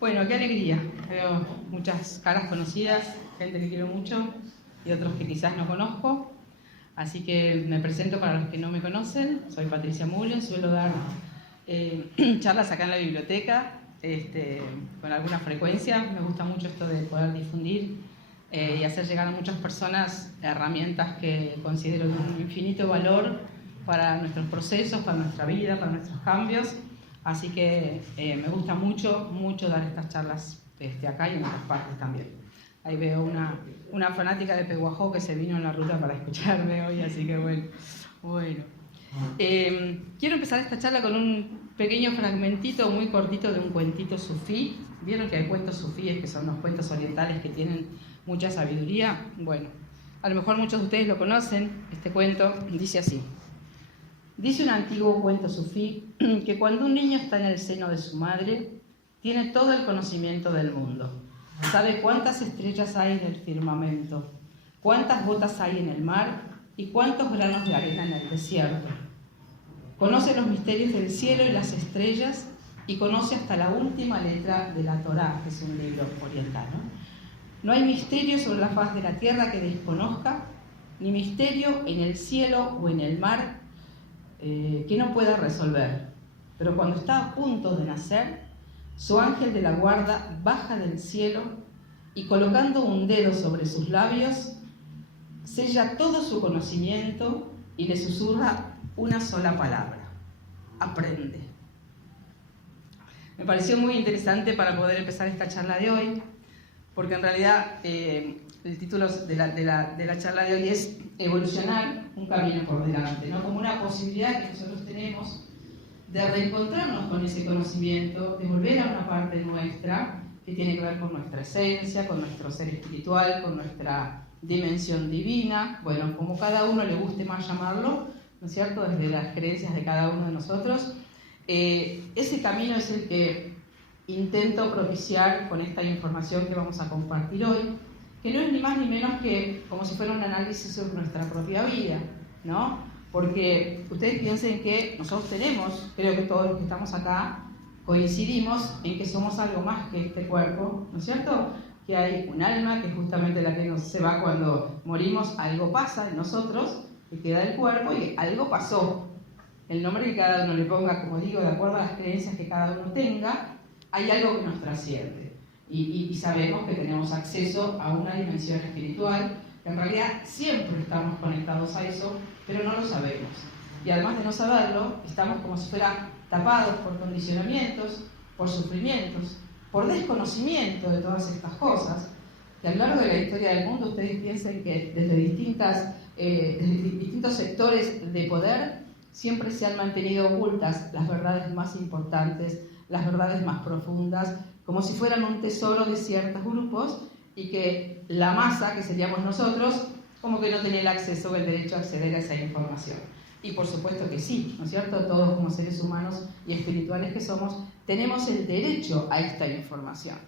Bueno, qué alegría. Veo muchas caras conocidas, gente que quiero mucho y otros que quizás no conozco. Así que me presento para los que no me conocen. Soy Patricia Mullen, suelo dar charlas acá en la biblioteca con alguna frecuencia. Me gusta mucho esto de poder difundir y hacer llegar a muchas personas herramientas que considero de un infinito valor para nuestros procesos, para nuestra vida, para nuestros cambios. Así que me gusta mucho dar estas charlas acá y en otras partes también. Ahí veo una fanática de Peguajó que se vino en la ruta para escucharme hoy, así que bueno. Quiero empezar esta charla con un pequeño fragmentito muy cortito de un cuentito sufí. ¿Vieron que hay cuentos sufíes que son los cuentos orientales que tienen mucha sabiduría? Bueno, a lo mejor muchos de ustedes lo conocen. Este cuento dice así. Dice un antiguo cuento sufí que cuando un niño está en el seno de su madre, tiene todo el conocimiento del mundo. Sabe cuántas estrellas hay en el firmamento, cuántas gotas hay en el mar y cuántos granos de arena en el desierto. Conoce los misterios del cielo y las estrellas y conoce hasta la última letra de la Torá, que es un libro oriental, ¿no? No hay misterio sobre la faz de la tierra que desconozca, ni misterio en el cielo o en el mar que no pueda resolver. Pero cuando está a punto de nacer, su ángel de la guarda baja del cielo y colocando un dedo sobre sus labios, sella todo su conocimiento y le susurra una sola palabra: aprende. Me pareció muy interesante para poder empezar esta charla de hoy, porque en realidad el título de la charla de hoy es Evolucionar un camino por delante, ¿no? Como una posibilidad que nosotros tenemos de reencontrarnos con ese conocimiento, de volver a una parte nuestra que tiene que ver con nuestra esencia, con nuestro ser espiritual, con nuestra dimensión divina, bueno, como cada uno le guste más llamarlo, ¿no es cierto?, desde las creencias de cada uno de nosotros. Ese camino es el que intento propiciar con esta información que vamos a compartir hoy, que no es ni más ni menos que como si fuera un análisis sobre nuestra propia vida, ¿no? Porque ustedes piensen que nosotros tenemos, creo que todos los que estamos acá coincidimos en que somos algo más que este cuerpo, ¿no es cierto? Que hay un alma que es justamente la que nos se va cuando morimos, algo pasa en nosotros, que queda el cuerpo y algo pasó. El nombre que cada uno le ponga, como digo, de acuerdo a las creencias que cada uno tenga, hay algo que nos trasciende. Y sabemos que tenemos acceso a una dimensión espiritual, que en realidad siempre estamos conectados a eso, pero no lo sabemos. Y además de no saberlo, estamos como si fuera tapados por condicionamientos, por sufrimientos, por desconocimiento de todas estas cosas, que a lo largo de la historia del mundo ustedes piensen que desde distintos sectores de poder siempre se han mantenido ocultas las verdades más importantes, las verdades más profundas, como si fueran un tesoro de ciertos grupos y que la masa, que seríamos nosotros, como que no tenía el acceso o el derecho a acceder a esa información. Y por supuesto que sí, ¿no es cierto? Todos como seres humanos y espirituales que somos, tenemos el derecho a esta información,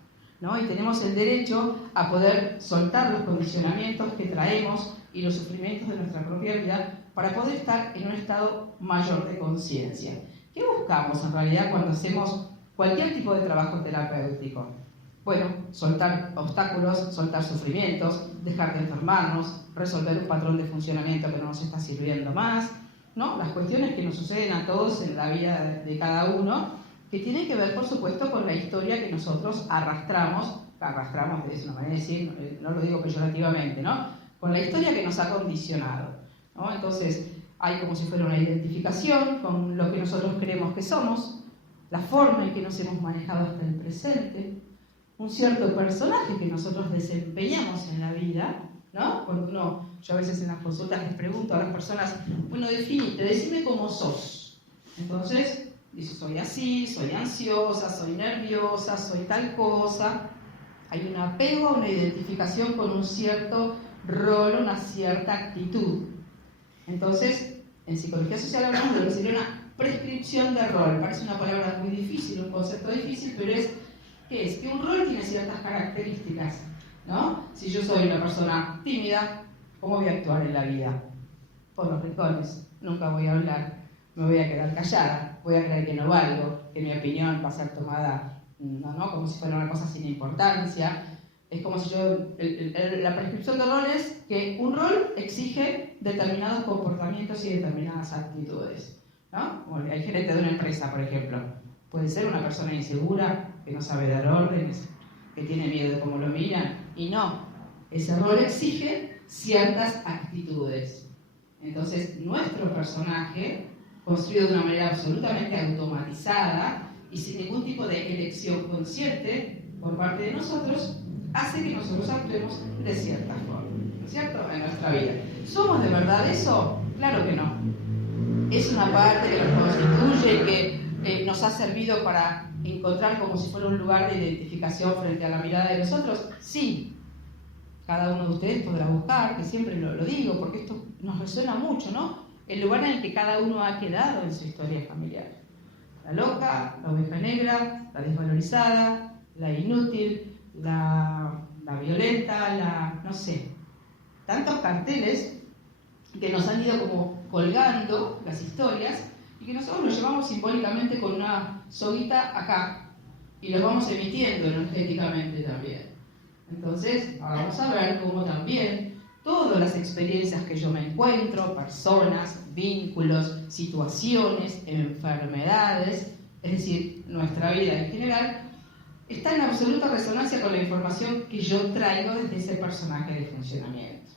¿no? Y tenemos el derecho a poder soltar los condicionamientos que traemos y los sufrimientos de nuestra propia vida para poder estar en un estado mayor de conciencia. ¿Qué buscamos en realidad cuando hacemos cualquier tipo de trabajo terapéutico? Bueno, soltar obstáculos, soltar sufrimientos, dejar de enfermarnos, resolver un patrón de funcionamiento que no nos está sirviendo más, ¿no? Las cuestiones que nos suceden a todos en la vida de cada uno, que tienen que ver, por supuesto, con la historia que nosotros arrastramos es una manera de decir, no lo digo peyorativamente, ¿no? Con la historia que nos ha condicionado, ¿no? Entonces, hay como si fuera una identificación con lo que nosotros creemos que somos, la forma en que nos hemos manejado hasta el presente, un cierto personaje que nosotros desempeñamos en la vida, ¿no? Cuando yo a veces en las consultas les pregunto a las personas, bueno, decime cómo sos. Entonces, dice, soy así, soy ansiosa, soy nerviosa, soy tal cosa. Hay un apego, una identificación con un cierto rol, una cierta actitud. Entonces, en psicología social hablamos de lo que sería una prescripción de rol. Parece una palabra muy difícil, un concepto difícil, pero ¿qué es? Que un rol tiene ciertas características, ¿no? Si yo soy una persona tímida, ¿cómo voy a actuar en la vida? Por los rincones, nunca voy a hablar, me voy a quedar callada, voy a creer que no valgo, que mi opinión va a ser tomada no como si fuera una cosa sin importancia. Es como si la prescripción de rol es que un rol exige determinados comportamientos y determinadas actitudes, ¿no? Como el gerente de una empresa, por ejemplo. Puede ser una persona insegura, que no sabe dar órdenes, que tiene miedo de cómo lo miran, y no. Ese rol exige ciertas actitudes. Entonces, nuestro personaje, construido de una manera absolutamente automatizada y sin ningún tipo de elección consciente por parte de nosotros, hace que nosotros actuemos de cierta forma, ¿no es cierto?, en nuestra vida. ¿Somos de verdad eso? Claro que no. Es una parte que nos constituye, que nos ha servido para encontrar como si fuera un lugar de identificación frente a la mirada de los otros. Sí, cada uno de ustedes podrá buscar, que siempre lo digo, porque esto nos resuena mucho, ¿no? El lugar en el que cada uno ha quedado en su historia familiar. La loca, la oveja negra, la desvalorizada, la inútil, la violenta, no sé, tantos carteles que nos han ido como colgando las historias y que nosotros los llevamos simbólicamente con una soguita acá y los vamos emitiendo energéticamente también. Entonces, ahora vamos a ver cómo también todas las experiencias que yo me encuentro, personas, vínculos, situaciones, enfermedades, es decir, nuestra vida en general, está en absoluta resonancia con la información que yo traigo desde ese personaje de funcionamiento.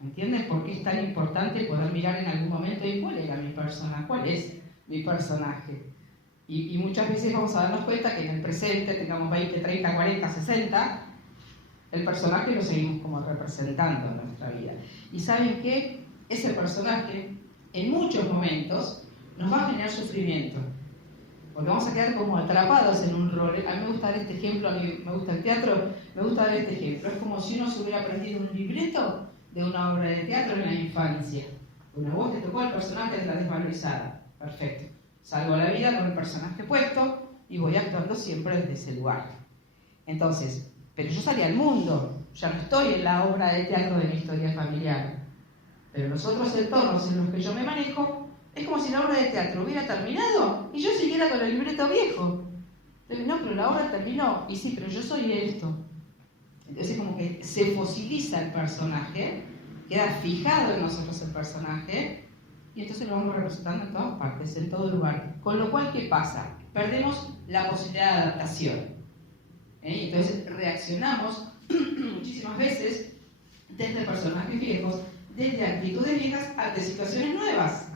¿Me entienden? ¿Por qué es tan importante poder mirar en algún momento y cuál era mi persona? ¿Cuál es mi personaje? Y muchas veces vamos a darnos cuenta que en el presente, tengamos 20, 30, 40, 60, el personaje lo seguimos como representando en nuestra vida. Y ¿saben qué? Ese personaje, en muchos momentos, nos va a generar sufrimiento. Porque vamos a quedar como atrapados en un rol. A mí me gusta dar este ejemplo, a mí me gusta el teatro, me gusta dar este ejemplo. Es como si uno se hubiera aprendido un libreto de una obra de teatro en la infancia. Bueno, vos te tocó el personaje de la desvalorizada. Perfecto. Salgo a la vida con el personaje puesto y voy actuando siempre desde ese lugar. Entonces, pero yo salí al mundo, ya no estoy en la obra de teatro de mi historia familiar. Pero los otros entornos en los que yo me manejo, es como si la obra de teatro hubiera terminado y yo siguiera con el libreto viejo. Entonces, no, pero la obra terminó. Y sí, pero yo soy esto. Entonces, como que se fosiliza el personaje, queda fijado en nosotros el personaje, y entonces lo vamos representando en todas partes, en todo lugar. Con lo cual, ¿qué pasa? Perdemos la posibilidad de adaptación. Entonces, reaccionamos muchísimas veces desde personajes viejos, desde actitudes viejas ante situaciones nuevas.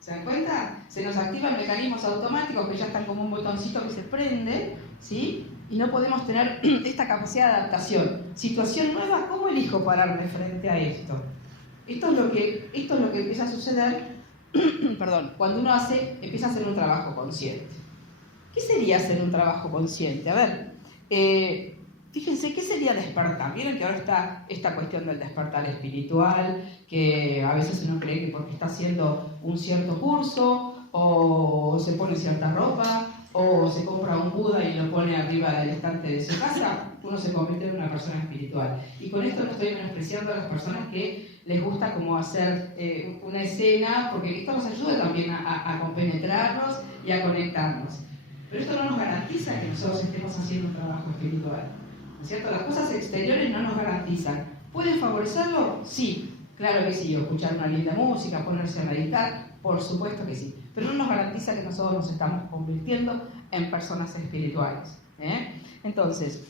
¿Se dan cuenta? Se nos activan mecanismos automáticos que ya están como un botoncito que se prende, ¿sí? Y no podemos tener esta capacidad de adaptación. Situación nueva, ¿cómo elijo pararme frente a esto? Esto es lo que empieza a suceder perdón, cuando uno empieza a hacer un trabajo consciente. ¿Qué sería hacer un trabajo consciente? A ver, fíjense, ¿qué sería despertar? Vieron que ahora está esta cuestión del despertar espiritual, que a veces uno cree que porque está haciendo un cierto curso, o se pone cierta ropa, o se compra un Buda y lo pone arriba del estante de su casa, uno se convierte en una persona espiritual. Y con esto no estoy menospreciando a las personas que les gusta como hacer una escena, porque esto nos ayuda también a compenetrarnos y a conectarnos. Pero esto no nos garantiza que nosotros estemos haciendo un trabajo espiritual. ¿No es cierto? Las cosas exteriores no nos garantizan. ¿Pueden favorecerlo? Sí, claro que sí. Escuchar una linda música, ponerse a meditar, por supuesto que sí. Pero no nos garantiza que nosotros nos estamos convirtiendo en personas espirituales. Entonces,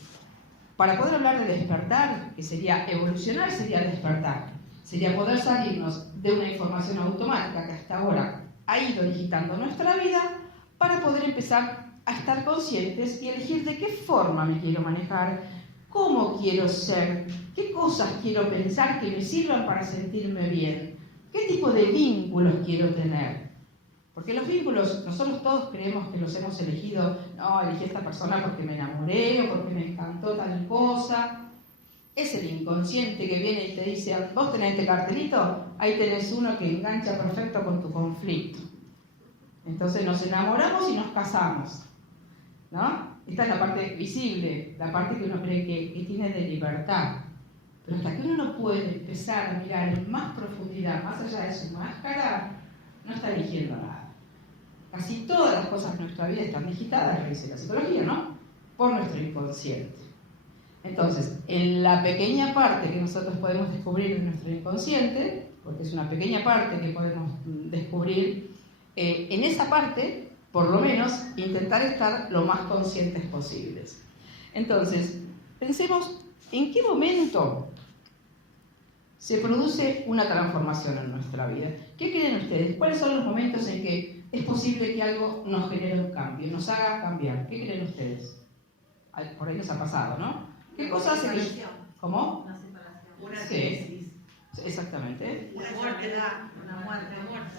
para poder hablar de despertar, que sería evolucionar, sería despertar. Sería poder salirnos de una información automática que hasta ahora ha ido digitando nuestra vida para poder empezar a estar conscientes y elegir de qué forma me quiero manejar, cómo quiero ser, qué cosas quiero pensar que me sirvan para sentirme bien, qué tipo de vínculos quiero tener. Porque los vínculos, nosotros todos creemos que los hemos elegido, no, elegí a esta persona porque me enamoré o porque me encantó tal cosa. Es el inconsciente que viene y te dice, vos tenés este cartelito, ahí tenés uno que engancha perfecto con tu conflicto. Entonces nos enamoramos y nos casamos, ¿no? Esta es la parte visible, la parte que uno cree que tiene de libertad. Pero hasta que uno no puede empezar a mirar en más profundidad, más allá de su máscara, no está eligiendo nada. casi todas las cosas de nuestra vida están digitadas, dice la psicología, ¿no? Por nuestro inconsciente. Entonces, en la pequeña parte que nosotros podemos descubrir de nuestro inconsciente, porque es una pequeña parte que podemos descubrir, en esa parte, por lo menos, intentar estar lo más conscientes posibles. Entonces, pensemos en qué momento se produce una transformación en nuestra vida. ¿Qué creen ustedes? ¿Cuáles son los momentos en que es posible que algo nos genere un cambio, nos haga cambiar? ¿Qué creen ustedes? Por ahí les ha pasado, ¿no? ¿Qué cosas hace que... ¿Cómo? Una separación. Una Sí. crisis. Exactamente. Una enfermedad. Una muerte.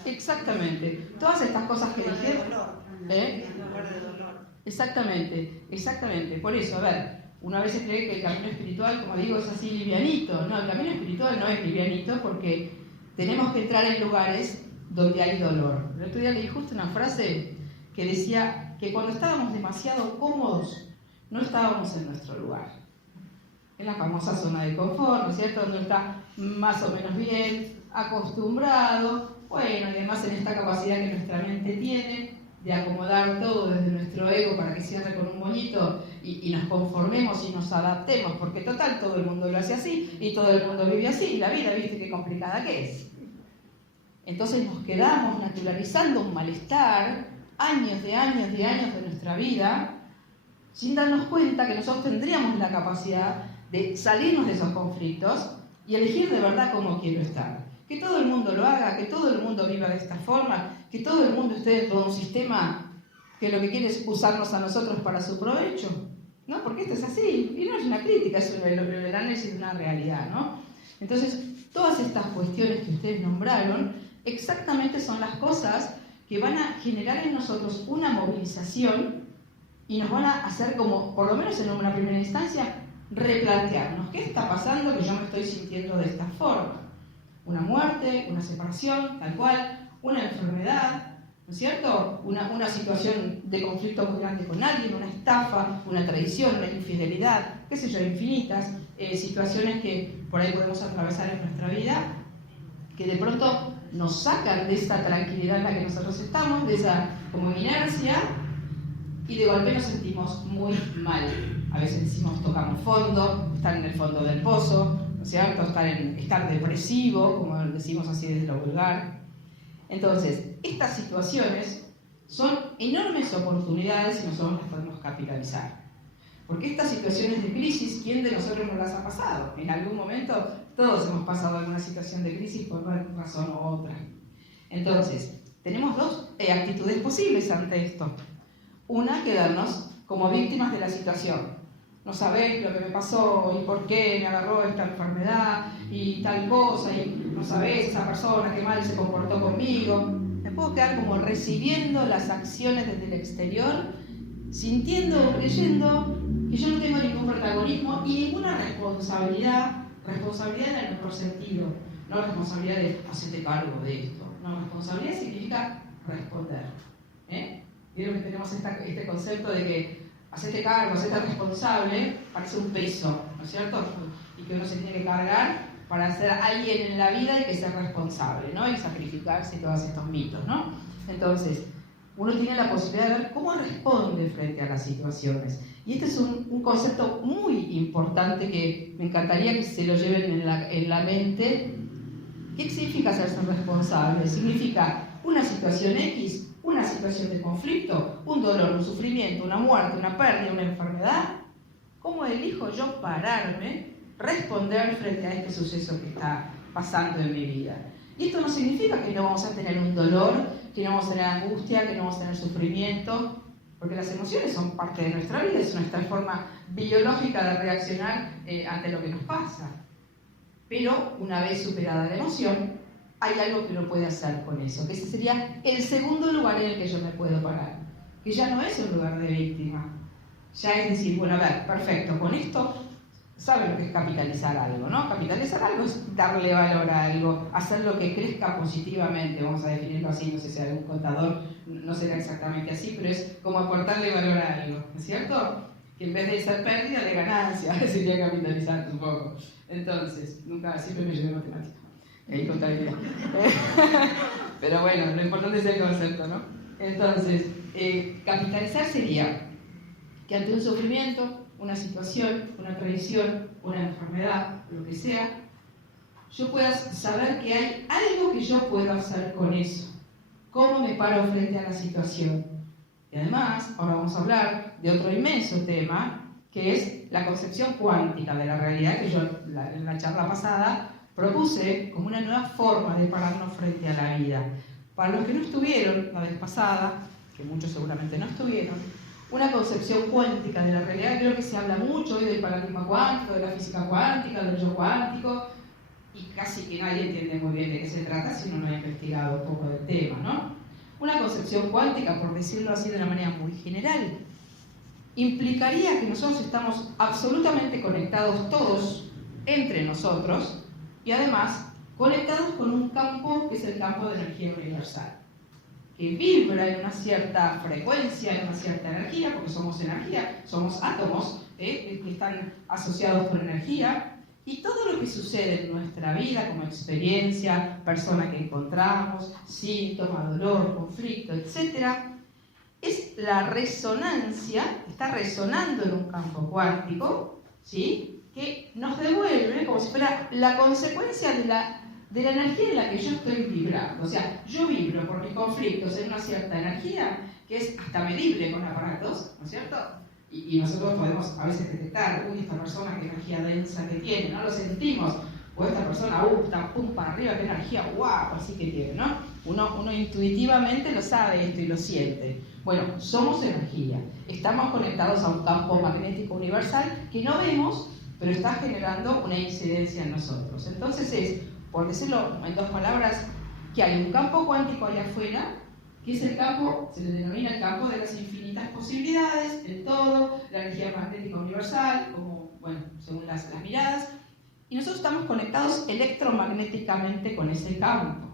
Exactamente. Todas estas cosas que Lugar de dijeron... dolor. ¿Eh? Un lugar de dolor. Exactamente. Por eso, a ver, una vez se cree que el camino espiritual, como digo, es así livianito. No, el camino espiritual no es livianito porque tenemos que entrar en lugares donde hay dolor. El otro día leí justo una frase que decía que cuando estábamos demasiado cómodos, no estábamos en nuestro lugar. Es la famosa zona de confort, ¿no es cierto? Donde está más o menos bien, acostumbrado, bueno, y además en esta capacidad que nuestra mente tiene de acomodar todo desde nuestro ego para que cierre con un moñito y nos conformemos y nos adaptemos, porque total todo el mundo lo hace así y todo el mundo vive así, y la vida, ¿viste qué complicada que es? Entonces nos quedamos naturalizando un malestar, años de nuestra vida, sin darnos cuenta que nosotros tendríamos la capacidad de salirnos de esos conflictos y elegir de verdad cómo quiero estar. Que todo el mundo lo haga, que todo el mundo viva de esta forma, que todo el mundo esté dentro de un sistema que lo que quiere es usarnos a nosotros para su provecho, ¿no? Porque esto es así, y no es una crítica, es el análisis de una realidad, ¿no? Entonces, todas estas cuestiones que ustedes nombraron, exactamente son las cosas que van a generar en nosotros una movilización y nos van a hacer como, por lo menos en una primera instancia, replantearnos qué está pasando que yo me estoy sintiendo de esta forma. Una muerte, una separación, tal cual, una enfermedad, ¿no es cierto? Una situación de conflicto muy grande con alguien, una estafa, una traición, una infidelidad, qué sé yo, infinitas situaciones que por ahí podemos atravesar en nuestra vida, que de pronto nos sacan de esa tranquilidad en la que nosotros estamos, de esa como inercia, y de golpe nos sentimos muy mal. A veces decimos tocamos fondo, estar en el fondo del pozo, ¿no es cierto? Estar depresivo, como decimos así desde lo vulgar. Entonces, estas situaciones son enormes oportunidades y nosotros las podemos capitalizar. Porque estas situaciones de crisis, ¿quién de nosotros no las ha pasado? En algún momento todos hemos pasado alguna situación de crisis por una razón u otra. Entonces, tenemos dos actitudes posibles ante esto. Una, quedarnos como víctimas de la situación. No sabés lo que me pasó y por qué me agarró esta enfermedad y tal cosa, y no sabés esa persona qué mal se comportó conmigo. Me puedo quedar como recibiendo las acciones desde el exterior, sintiendo o creyendo que yo no tengo ningún protagonismo y ninguna responsabilidad en el mejor sentido. No responsabilidad de hacerte cargo de esto. No, responsabilidad significa responder. Vieron que tenemos este concepto de que hacerte cargo, hacerte responsable, parece un peso, ¿no es cierto? Y que uno se tiene que cargar para ser alguien en la vida y que sea responsable, ¿no? Y sacrificarse y todos estos mitos, ¿no? Entonces, uno tiene la posibilidad de ver cómo responde frente a las situaciones. Y este es un concepto muy importante que me encantaría que se lo lleven en la mente. ¿Qué significa hacerse responsable? Significa una situación X, una situación de conflicto, un dolor, un sufrimiento, una muerte, una pérdida, una enfermedad. ¿Cómo elijo yo pararme, responder frente a este suceso que está pasando en mi vida? Y esto no significa que no vamos a tener un dolor, que no vamos a tener angustia, que no vamos a tener sufrimiento, porque las emociones son parte de nuestra vida, es nuestra forma biológica de reaccionar ante lo que nos pasa. Pero una vez superada la emoción, hay algo que uno puede hacer con eso, que ese sería el segundo lugar en el que yo me puedo parar, que ya no es un lugar de víctima, ya es decir, bueno, a ver, perfecto, con esto, ¿saben lo que es capitalizar algo, no? Capitalizar algo es darle valor a algo, hacer lo que crezca positivamente, vamos a definirlo así, no sé si algún contador no será exactamente así, pero es como aportarle valor a algo, ¿no es cierto? Que en vez de ser pérdida, de ganancia, sería capitalizar un poco. Entonces, siempre me llevé matemática. Y contabilidad. Pero bueno, lo importante es el concepto, ¿no? Entonces, capitalizar sería que ante un sufrimiento, una situación, una traición, una enfermedad, lo que sea, yo pueda saber que hay algo que yo puedo hacer con eso. ¿Cómo me paro frente a la situación? Y además, ahora vamos a hablar de otro inmenso tema, que es la concepción cuántica de la realidad, que yo en la charla pasada propuse como una nueva forma de pararnos frente a la vida. Para los que no estuvieron la vez pasada, que muchos seguramente no estuvieron, una concepción cuántica de la realidad, creo que se habla mucho hoy del paradigma cuántico, de la física cuántica, del yo cuántico, y casi que nadie entiende muy bien de qué se trata si uno no ha investigado un poco del tema, ¿no? Una concepción cuántica, por decirlo así de una manera muy general, implicaría que nosotros estamos absolutamente conectados todos entre nosotros y además conectados con un campo que es el campo de energía universal, que vibra en una cierta frecuencia, en una cierta energía, porque somos energía, somos átomos que están asociados con energía, y todo lo que sucede en nuestra vida como experiencia, persona que encontramos, síntoma, dolor, conflicto, etc., es la resonancia, está resonando en un campo cuántico, ¿sí?, que nos devuelve como si fuera la consecuencia de la energía en la que yo estoy vibrando. O sea, yo vibro por mis conflictos en una cierta energía que es hasta medible con aparatos, ¿no es cierto? Y nosotros podemos a veces detectar, uy, esta persona, qué energía densa que tiene, ¿no? Lo sentimos. O esta persona, está pum para arriba, qué energía guau, así que tiene, ¿no? Uno intuitivamente lo sabe esto y lo siente. Bueno, somos energía. Estamos conectados a un campo magnético universal que no vemos, pero está generando una incidencia en nosotros. Entonces es, por decirlo en dos palabras, que hay un campo cuántico allá afuera, que es el campo, se le denomina el campo de las infinitas posibilidades, el todo, la energía magnética universal, como, bueno, según las miradas, y nosotros estamos conectados electromagnéticamente con ese campo.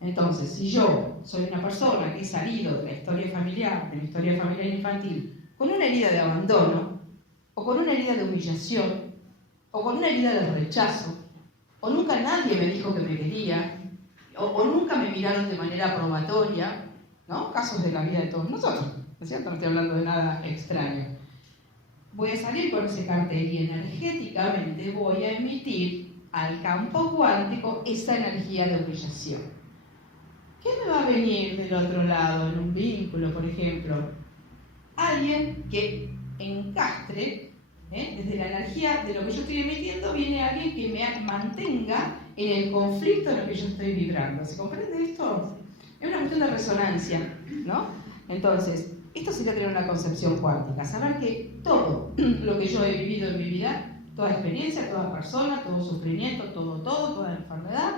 Entonces, si yo soy una persona que he salido de la historia familiar, de mi historia familiar infantil, con una herida de abandono, o con una herida de humillación, o con una herida de rechazo, o nunca nadie me dijo que me quería, o nunca me miraron de manera probatoria, ¿no? Casos de la vida de todos nosotros, ¿no es cierto? No estoy hablando de nada extraño. Voy a salir con ese cartel y energéticamente voy a emitir al campo cuántico esa energía de humillación. ¿Qué me va a venir del otro lado en un vínculo, por ejemplo? Alguien que encastre, desde la energía de lo que yo estoy emitiendo, viene alguien que me mantenga en el conflicto de lo que yo estoy vibrando. ¿Se comprende esto? Es una cuestión de resonancia, ¿no? Entonces, esto sería tener una concepción cuántica, saber que todo lo que yo he vivido en mi vida, toda experiencia, toda persona, todo sufrimiento, toda enfermedad,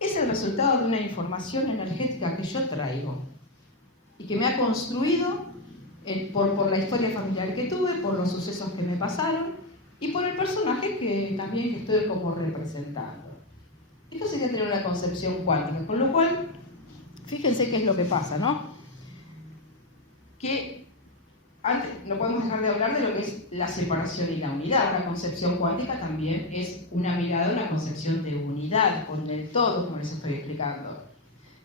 es el resultado de una información energética que yo traigo y que me ha construido por la historia familiar que tuve, por los sucesos que me pasaron y por el personaje que también estoy como representando. Esto sería tener una concepción cuántica, con lo cual, fíjense qué es lo que pasa, ¿no? Que antes no podemos dejar de hablar de lo que es la separación y la unidad. La concepción cuántica también es una mirada, una concepción de unidad, con el todo, como les estoy explicando.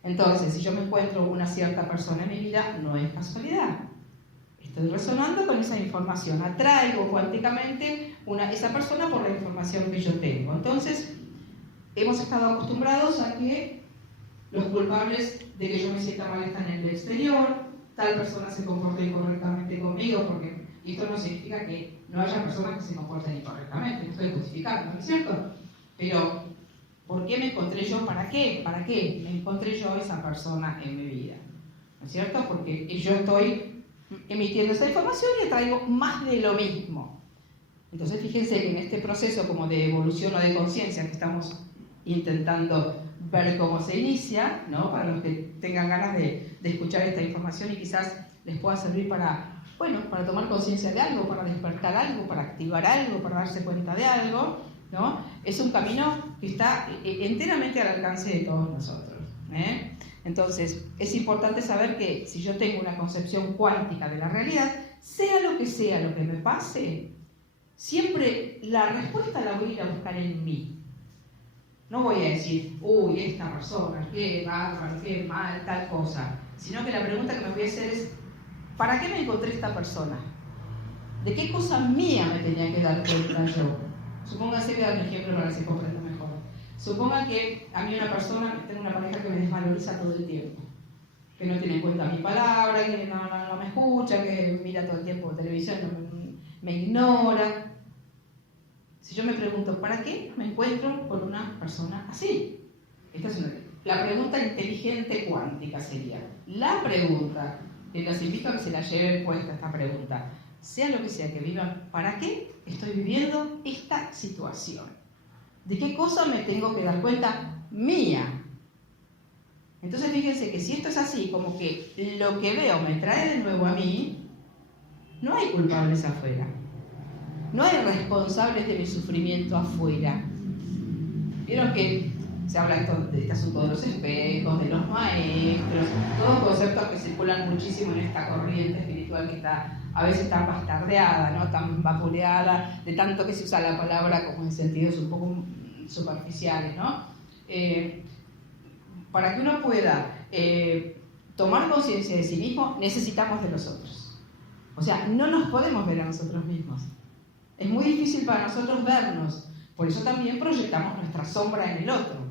Entonces, si yo me encuentro una cierta persona en mi vida, no es casualidad. Estoy resonando con esa información, atraigo cuánticamente esa persona por la información que yo tengo. Entonces, hemos estado acostumbrados a que los culpables de que yo me sienta mal están en el exterior, tal persona se comporte incorrectamente conmigo, porque esto no significa que no haya personas que se comporten incorrectamente, no estoy justificando, ¿no es cierto? Pero, ¿por qué me encontré yo? ¿Para qué? ¿Para qué me encontré yo esa persona en mi vida? ¿No es cierto? Porque yo estoy emitiendo esa información y traigo más de lo mismo. Entonces, fíjense que en este proceso como de evolución o de conciencia que estamos intentando ver cómo se inicia, ¿no? Para los que tengan ganas de escuchar esta información y quizás les pueda servir para tomar conciencia de algo, para despertar algo, para activar algo, para darse cuenta de algo, ¿no? Es un camino que está enteramente al alcance de todos nosotros, ¿eh? Entonces, es importante saber que si yo tengo una concepción cuántica de la realidad, sea lo que me pase, siempre la respuesta la voy a ir a buscar en mí. No voy a decir, uy, esta persona, qué bárbaro, qué mal, tal cosa. sino que la pregunta que me voy a hacer es, ¿para qué me encontré esta persona? ¿De qué cosa mía me tenía que dar cuenta yo? Supóngase, voy a dar un ejemplo para que se comprenda mejor. Suponga que a mí una persona, tengo una pareja que me desvaloriza todo el tiempo, que no tiene en cuenta mi palabra, que no me escucha, que mira todo el tiempo televisión, me ignora. Si yo me pregunto, ¿para qué me encuentro con una persona así? Esta es la pregunta inteligente cuántica sería. La pregunta, que los invito a que se la lleven puesta esta pregunta, sea lo que sea que vivan, ¿para qué estoy viviendo esta situación? ¿De qué cosa me tengo que dar cuenta mía? Entonces fíjense que si esto es así, como que lo que veo me trae de nuevo a mí, no hay culpables afuera. No hay responsables de mi sufrimiento afuera. Vieron que se habla de este asunto de los espejos, de los maestros, todos conceptos que circulan muchísimo en esta corriente espiritual que está a veces tan bastardeada, ¿no? Tan vapuleada, de tanto que se usa la palabra como en sentidos un poco superficiales, ¿no? Para que uno pueda tomar conciencia de sí mismo, necesitamos de los otros. O sea, no nos podemos ver a nosotros mismos. Es muy difícil para nosotros vernos. Por eso también proyectamos nuestra sombra en el otro.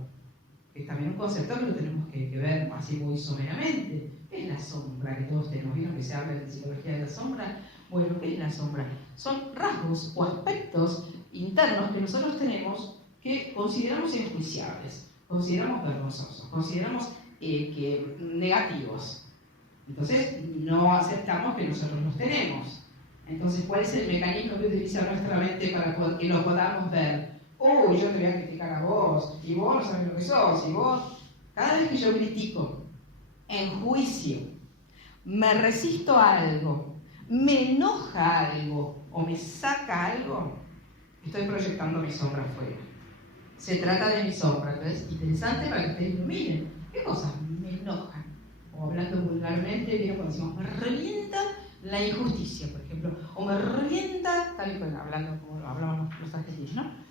Que es también un concepto que lo tenemos que ver así muy someramente. ¿Qué es la sombra que todos tenemos? ¿Vieron que se habla de psicología de la sombra? Bueno, ¿qué es la sombra? Son rasgos o aspectos internos que nosotros tenemos que consideramos injuiciables, consideramos vergonzosos, consideramos que negativos. Entonces, no aceptamos que nosotros los tenemos. Entonces, ¿cuál es el mecanismo que utiliza nuestra mente para que lo podamos ver? Uy, yo te voy a criticar a vos, y vos no sabes lo que sos, y vos... Cada vez que yo critico, enjuicio, me resisto a algo, me enoja algo, o me saca algo, estoy proyectando mi sombra afuera. Se trata de mi sombra, entonces, interesante para que ustedes lo miren. ¿Qué cosas me enojan? O hablando vulgarmente, ¿vieron cuando decimos, me revienta la injusticia, por ejemplo? O me revienta, tal y cual, hablando como lo hablamos los argentinos, ¿no?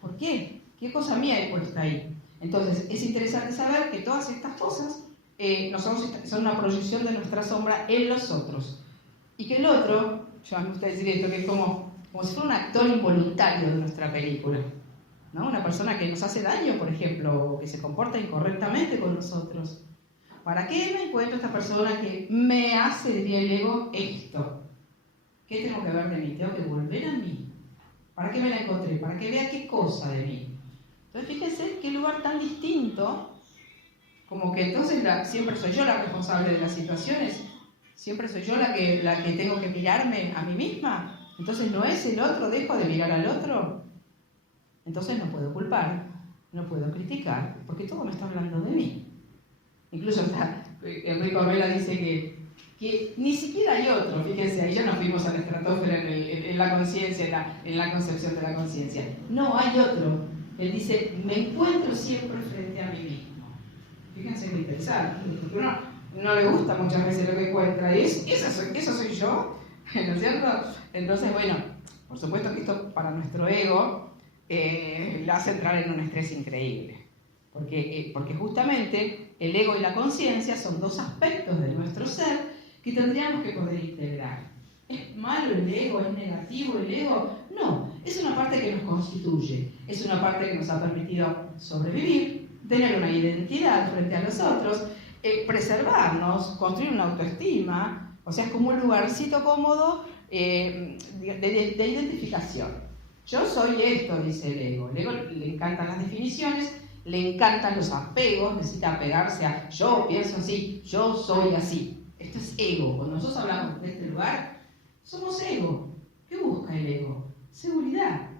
¿Por qué? ¿Qué cosa mía he puesto ahí? Entonces, es interesante saber que todas estas cosas son una proyección de nuestra sombra en los otros. Y que el otro, yo a mí me gusta decir esto, que es como si fuera un actor involuntario de nuestra película, ¿no? Una persona que nos hace daño, por ejemplo, o que se comporta incorrectamente con nosotros. ¿Para qué me encuentro esta persona que me hace, diría el ego, esto? ¿Qué tengo que ver de mí? Tengo que volver a mí. ¿Para qué me la encontré? Para que vea qué cosa de mí. Entonces fíjense qué lugar tan distinto, como que entonces siempre soy yo la responsable de las situaciones, siempre soy yo la que tengo que mirarme a mí misma. Entonces no es el otro, dejo de mirar al otro. Entonces no puedo culpar, no puedo criticar, porque todo me está hablando de mí. Incluso Enrico Vela dice que ni siquiera hay otro, fíjense, ahí ya nos fuimos a la estratosfera en la conciencia, en la concepción de la conciencia. No hay otro. Él dice, me encuentro siempre frente a mí mismo. Fíjense lo interesante, porque uno no le gusta muchas veces lo que encuentra, y eso soy yo, ¿no es cierto? Entonces, bueno, por supuesto que esto para nuestro ego lo hace entrar en un estrés increíble. Porque justamente el ego y la conciencia son dos aspectos de nuestro ser que tendríamos que poder integrar. ¿Es malo el ego? ¿Es negativo el ego? No, es una parte que nos constituye, es una parte que nos ha permitido sobrevivir, tener una identidad frente a los otros, preservarnos, construir una autoestima, o sea, es como un lugarcito cómodo de identificación. Yo soy esto, dice el ego. El ego le encantan las definiciones, le encantan los apegos, necesita apegarse a yo pienso así, yo soy así. Esto es ego. Cuando nosotros hablamos de este lugar, somos ego. ¿Qué busca el ego? Seguridad.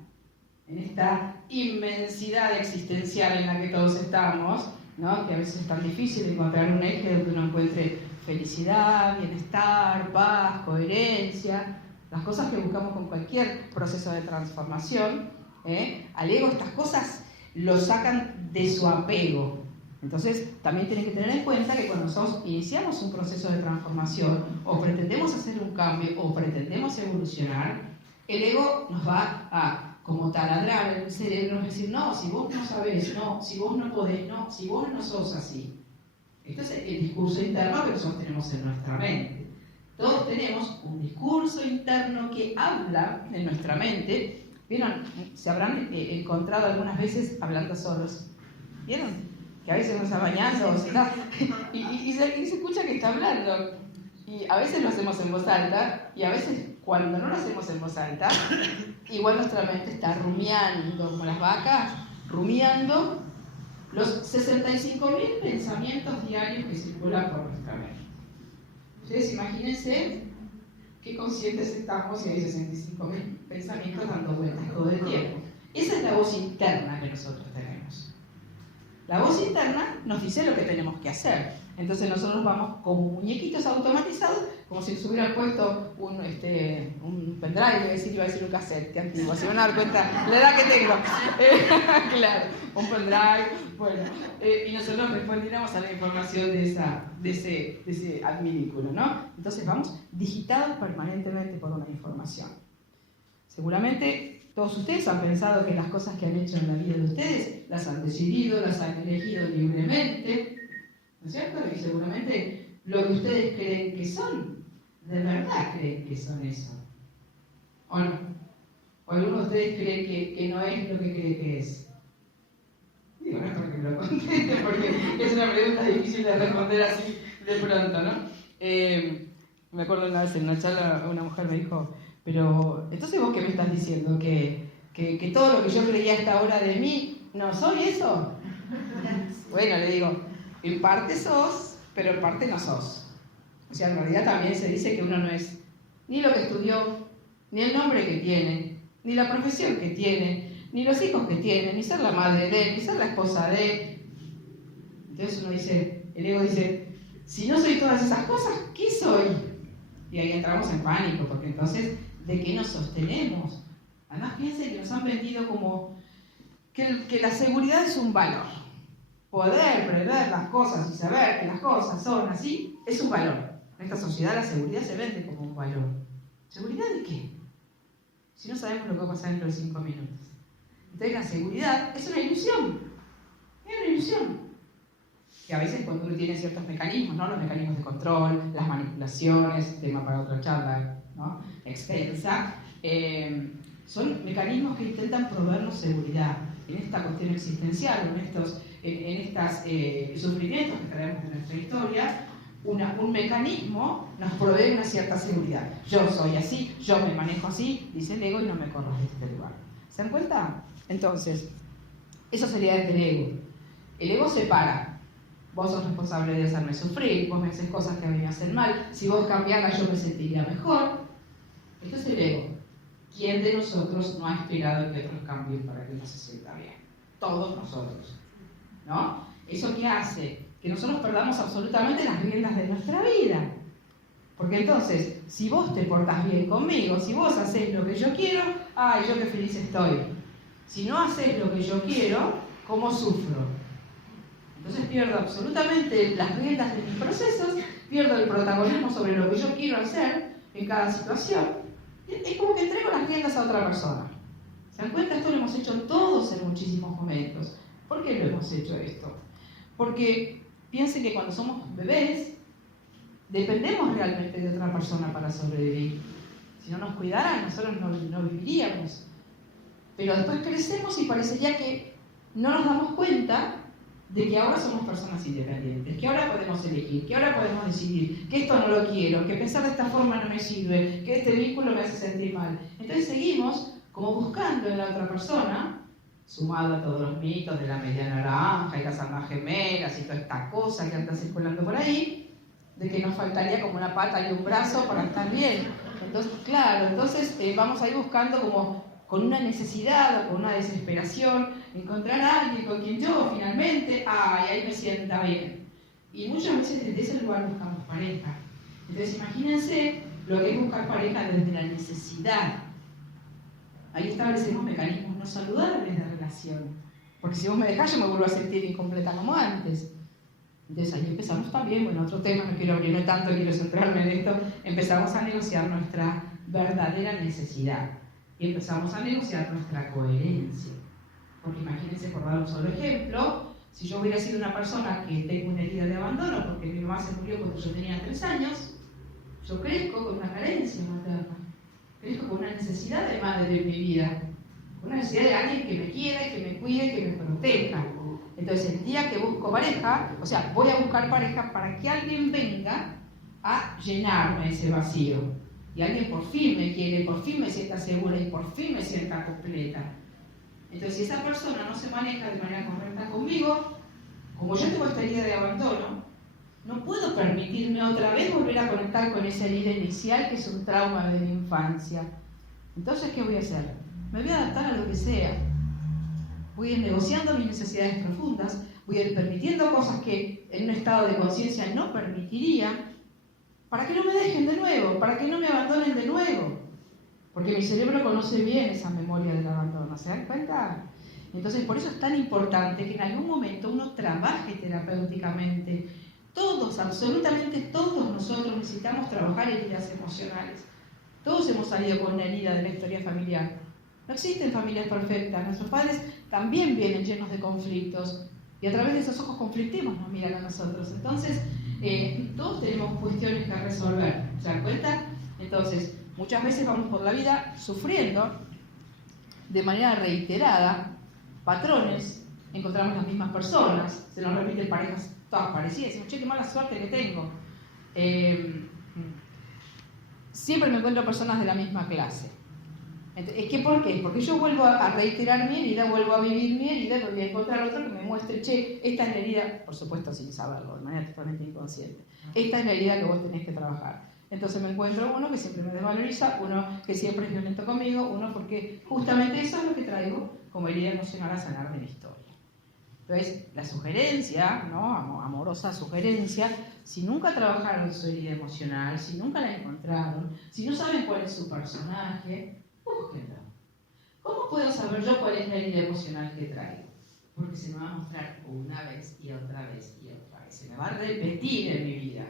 En esta inmensidad existencial en la que todos estamos, ¿no? Que a veces es tan difícil encontrar un eje donde uno encuentre felicidad, bienestar, paz, coherencia, las cosas que buscamos con cualquier proceso de transformación, al ego estas cosas lo sacan de su apego. Entonces, también tienen que tener en cuenta que cuando nosotros iniciamos un proceso de transformación, o pretendemos hacer un cambio, o pretendemos evolucionar, el ego nos va a como taladrar el cerebro, es decir, no, si vos no sabés, no, si vos no podés, no, si vos no sos así. Esto es el discurso interno que nosotros tenemos en nuestra mente. Todos tenemos un discurso interno que habla en nuestra mente. ¿Vieron? Se habrán encontrado algunas veces hablando solos. ¿Vieron? Que a veces uno está bañando y se escucha que está hablando. Y a veces lo hacemos en voz alta, y a veces cuando no lo hacemos en voz alta, igual nuestra mente está rumiando, como las vacas, rumiando los 65.000 pensamientos diarios que circulan por nuestra mente. Ustedes imagínense qué conscientes estamos si hay 65.000 pensamientos dando vueltas todo el tiempo. Esa es la voz interna que nosotros tenemos. La voz interna nos dice lo que tenemos que hacer. Entonces nosotros vamos como muñequitos automatizados, como si nos hubieran puesto un pendrive, iba a decir un cassette, qué antiguo, se van a dar cuenta la edad que tengo. Claro, un pendrive, bueno, y nosotros respondiéramos a la información de ese adminículo, ¿no? Entonces vamos digitados permanentemente por una información. Seguramente todos ustedes han pensado que las cosas que han hecho en la vida de ustedes las han decidido, las han elegido libremente, ¿no es cierto? Y seguramente lo que ustedes creen que son, de verdad creen que son eso. ¿O no? ¿O alguno de ustedes cree que no es lo que cree que es? Digo, no es porque me lo conteste, porque es una pregunta difícil de responder así de pronto, ¿no? Me acuerdo una vez en una charla, una mujer me dijo, pero entonces vos qué me estás diciendo, que todo lo que yo creía hasta ahora de mí, ¿no soy eso? Bueno, le digo, en parte sos, pero en parte no sos. O sea, en realidad también se dice que uno no es ni lo que estudió, ni el nombre que tiene, ni la profesión que tiene, ni los hijos que tiene, ni ser la madre de él, ni ser la esposa de él. Entonces uno dice, el ego dice, si no soy todas esas cosas, ¿qué soy? Y ahí entramos en pánico, porque entonces, ¿de qué nos sostenemos? Además, piensen que nos han vendido como que la seguridad es un valor. Poder prever las cosas y saber que las cosas son así es un valor. En esta sociedad la seguridad se vende como un valor. ¿Seguridad de qué? Si no sabemos lo que va a pasar dentro de 5 minutos. Entonces la seguridad es una ilusión. Es una ilusión. Que a veces cuando uno tiene ciertos mecanismos, ¿no? Los mecanismos de control, las manipulaciones, tema para otra charla, ¿no? Extensa, son mecanismos que intentan proveernos seguridad en esta cuestión existencial, en estos sufrimientos que traemos de nuestra historia. Un mecanismo nos provee una cierta seguridad. Yo soy así, yo me manejo así, dice el ego, y no me corro de este lugar. ¿Se dan cuenta? Entonces, eso sería el ego. El ego separa. Vos sos responsable de hacerme sufrir, vos me haces cosas que a mí me hacen mal, si vos cambiaras yo me sentiría mejor. Esto es el ego. ¿Quién de nosotros no ha aspirado a que otros cambien para que uno se sienta bien? Todos nosotros, ¿no? ¿Eso qué hace? Que nosotros perdamos absolutamente las riendas de nuestra vida. Porque entonces, si vos te portás bien conmigo, si vos hacés lo que yo quiero, ¡ay, yo qué feliz estoy! Si no hacés lo que yo quiero, ¿cómo sufro? Entonces pierdo absolutamente las riendas de mis procesos, pierdo el protagonismo sobre lo que yo quiero hacer en cada situación. Es como que entrego las riendas a otra persona. ¿Se dan cuenta? Esto lo hemos hecho todos en muchísimos momentos. ¿Por qué lo hemos hecho esto? Porque piensen que cuando somos bebés, dependemos realmente de otra persona para sobrevivir. Si no nos cuidaran, nosotros no viviríamos. Pero después crecemos y parecería que no nos damos cuenta de que ahora somos personas independientes, que ahora podemos elegir, que ahora podemos decidir, que esto no lo quiero, que pensar de esta forma no me sirve, que este vínculo me hace sentir mal. Entonces seguimos como buscando en la otra persona, sumado a todos los mitos de la media naranja y las almas gemelas y toda esta cosa que anda circulando por ahí, de que nos faltaría como una pata y un brazo para estar bien. Entonces, claro, vamos a ir buscando como con una necesidad o con una desesperación, encontrar a alguien con quien yo finalmente, ahí me sienta bien. Y muchas veces desde ese lugar buscamos pareja. Entonces imagínense lo que es buscar pareja desde la necesidad. Ahí establecemos mecanismos no saludables de relación. Porque si vos me dejás, yo me vuelvo a sentir incompleta como antes. Entonces ahí empezamos también, bueno, otro tema, no quiero abrirme tanto, quiero centrarme en esto, empezamos a negociar nuestra verdadera necesidad. Y empezamos a negociar nuestra coherencia. Porque imagínense, por dar un solo ejemplo, Si yo hubiera sido una persona que tengo una herida de abandono, porque mi mamá se murió cuando yo tenía 3 años, yo crezco con una carencia materna, crezco con una necesidad de madre en mi vida, una necesidad de alguien que me quiera, que me cuide, que me proteja. Entonces, el día que busco pareja, o sea, voy a buscar pareja para que alguien venga a llenarme ese vacío. Y alguien por fin me quiere, por fin me sienta segura y por fin me sienta completa. Entonces, si esa persona no se maneja de manera correcta conmigo, como yo tengo esta herida de abandono, no puedo permitirme otra vez volver a conectar con esa herida inicial que es un trauma de mi infancia. Entonces, ¿qué voy a hacer? Me voy a adaptar a lo que sea. Voy a ir negociando mis necesidades profundas, voy a ir permitiendo cosas que en un estado de conciencia no permitiría, para que no me dejen de nuevo, para que no me abandonen de nuevo. Porque mi cerebro conoce bien esa memoria del abandono, ¿se dan cuenta? Entonces, por eso es tan importante que en algún momento uno trabaje terapéuticamente. Todos, absolutamente todos nosotros necesitamos trabajar heridas emocionales. Todos hemos salido con una herida de la historia familiar. No existen familias perfectas. Nuestros padres también vienen llenos de conflictos. Y a través de esos ojos conflictivos nos miran a nosotros. Entonces, todos tenemos cuestiones que resolver. ¿Se dan cuenta? Entonces, muchas veces vamos por la vida sufriendo de manera reiterada patrones, encontramos las mismas personas, se nos repiten parejas todas parecidas, decimos, che, qué mala suerte que tengo. Siempre me encuentro personas de la misma clase. ¿Por qué? Porque yo vuelvo a reiterar mi herida, vuelvo a vivir mi herida, y voy a encontrar otro que me muestre, che, esta es la herida, por supuesto sin saberlo, de manera totalmente inconsciente, esta es la herida que vos tenés que trabajar. Entonces me encuentro uno que siempre me desvaloriza, uno que siempre es violento conmigo, uno porque justamente eso es lo que traigo como herida emocional a sanar de mi historia. Entonces, la sugerencia, ¿no? Amorosa sugerencia, si nunca trabajaron su herida emocional, si nunca la encontraron, si no saben cuál es su personaje, búsquenlo. ¿Cómo puedo saber yo cuál es la herida emocional que traigo? Porque se me va a mostrar una vez y otra vez y otra vez. Se me va a repetir en mi vida.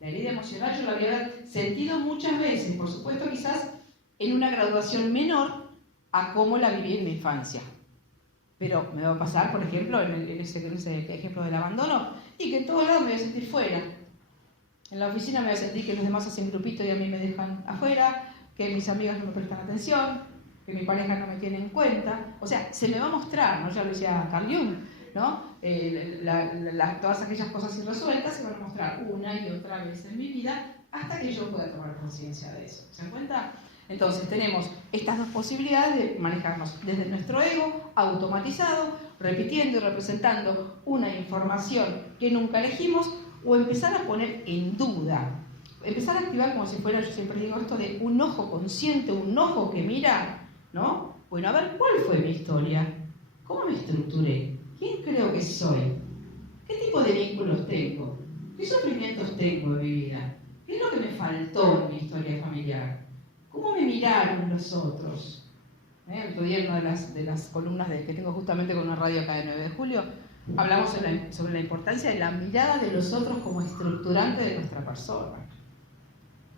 La herida emocional yo la había sentido muchas veces, por supuesto quizás en una graduación menor a cómo la viví en mi infancia. Pero me va a pasar, por ejemplo, en ese ejemplo del abandono, y que en todos lados me voy a sentir fuera. En la oficina me voy a sentir que los demás hacen grupito y a mí me dejan afuera, que mis amigas no me prestan atención, que mi pareja no me tiene en cuenta. O sea, se me va a mostrar, ¿no? Ya lo decía Carl Jung, ¿no? Todas aquellas cosas irresueltas se van a mostrar una y otra vez en mi vida hasta que yo pueda tomar conciencia de eso. ¿Se dan cuenta? Entonces tenemos estas dos posibilidades de manejarnos desde nuestro ego automatizado, repitiendo y representando una información que nunca elegimos, o empezar a poner en duda, empezar a activar como si fuera, yo siempre digo esto de un ojo consciente, un ojo que mira, ¿no? Bueno, a ver, ¿cuál fue mi historia? ¿Cómo me estructuré? ¿Quién creo que soy? ¿Qué tipo de vínculos tengo? ¿Qué sufrimientos tengo en mi vida? ¿Qué es lo que me faltó en mi historia familiar? ¿Cómo me miraron los otros? El otro día en una de las columnas que tengo justamente con una radio acá de 9 de julio, hablamos sobre la importancia de la mirada de los otros como estructurante de nuestra persona.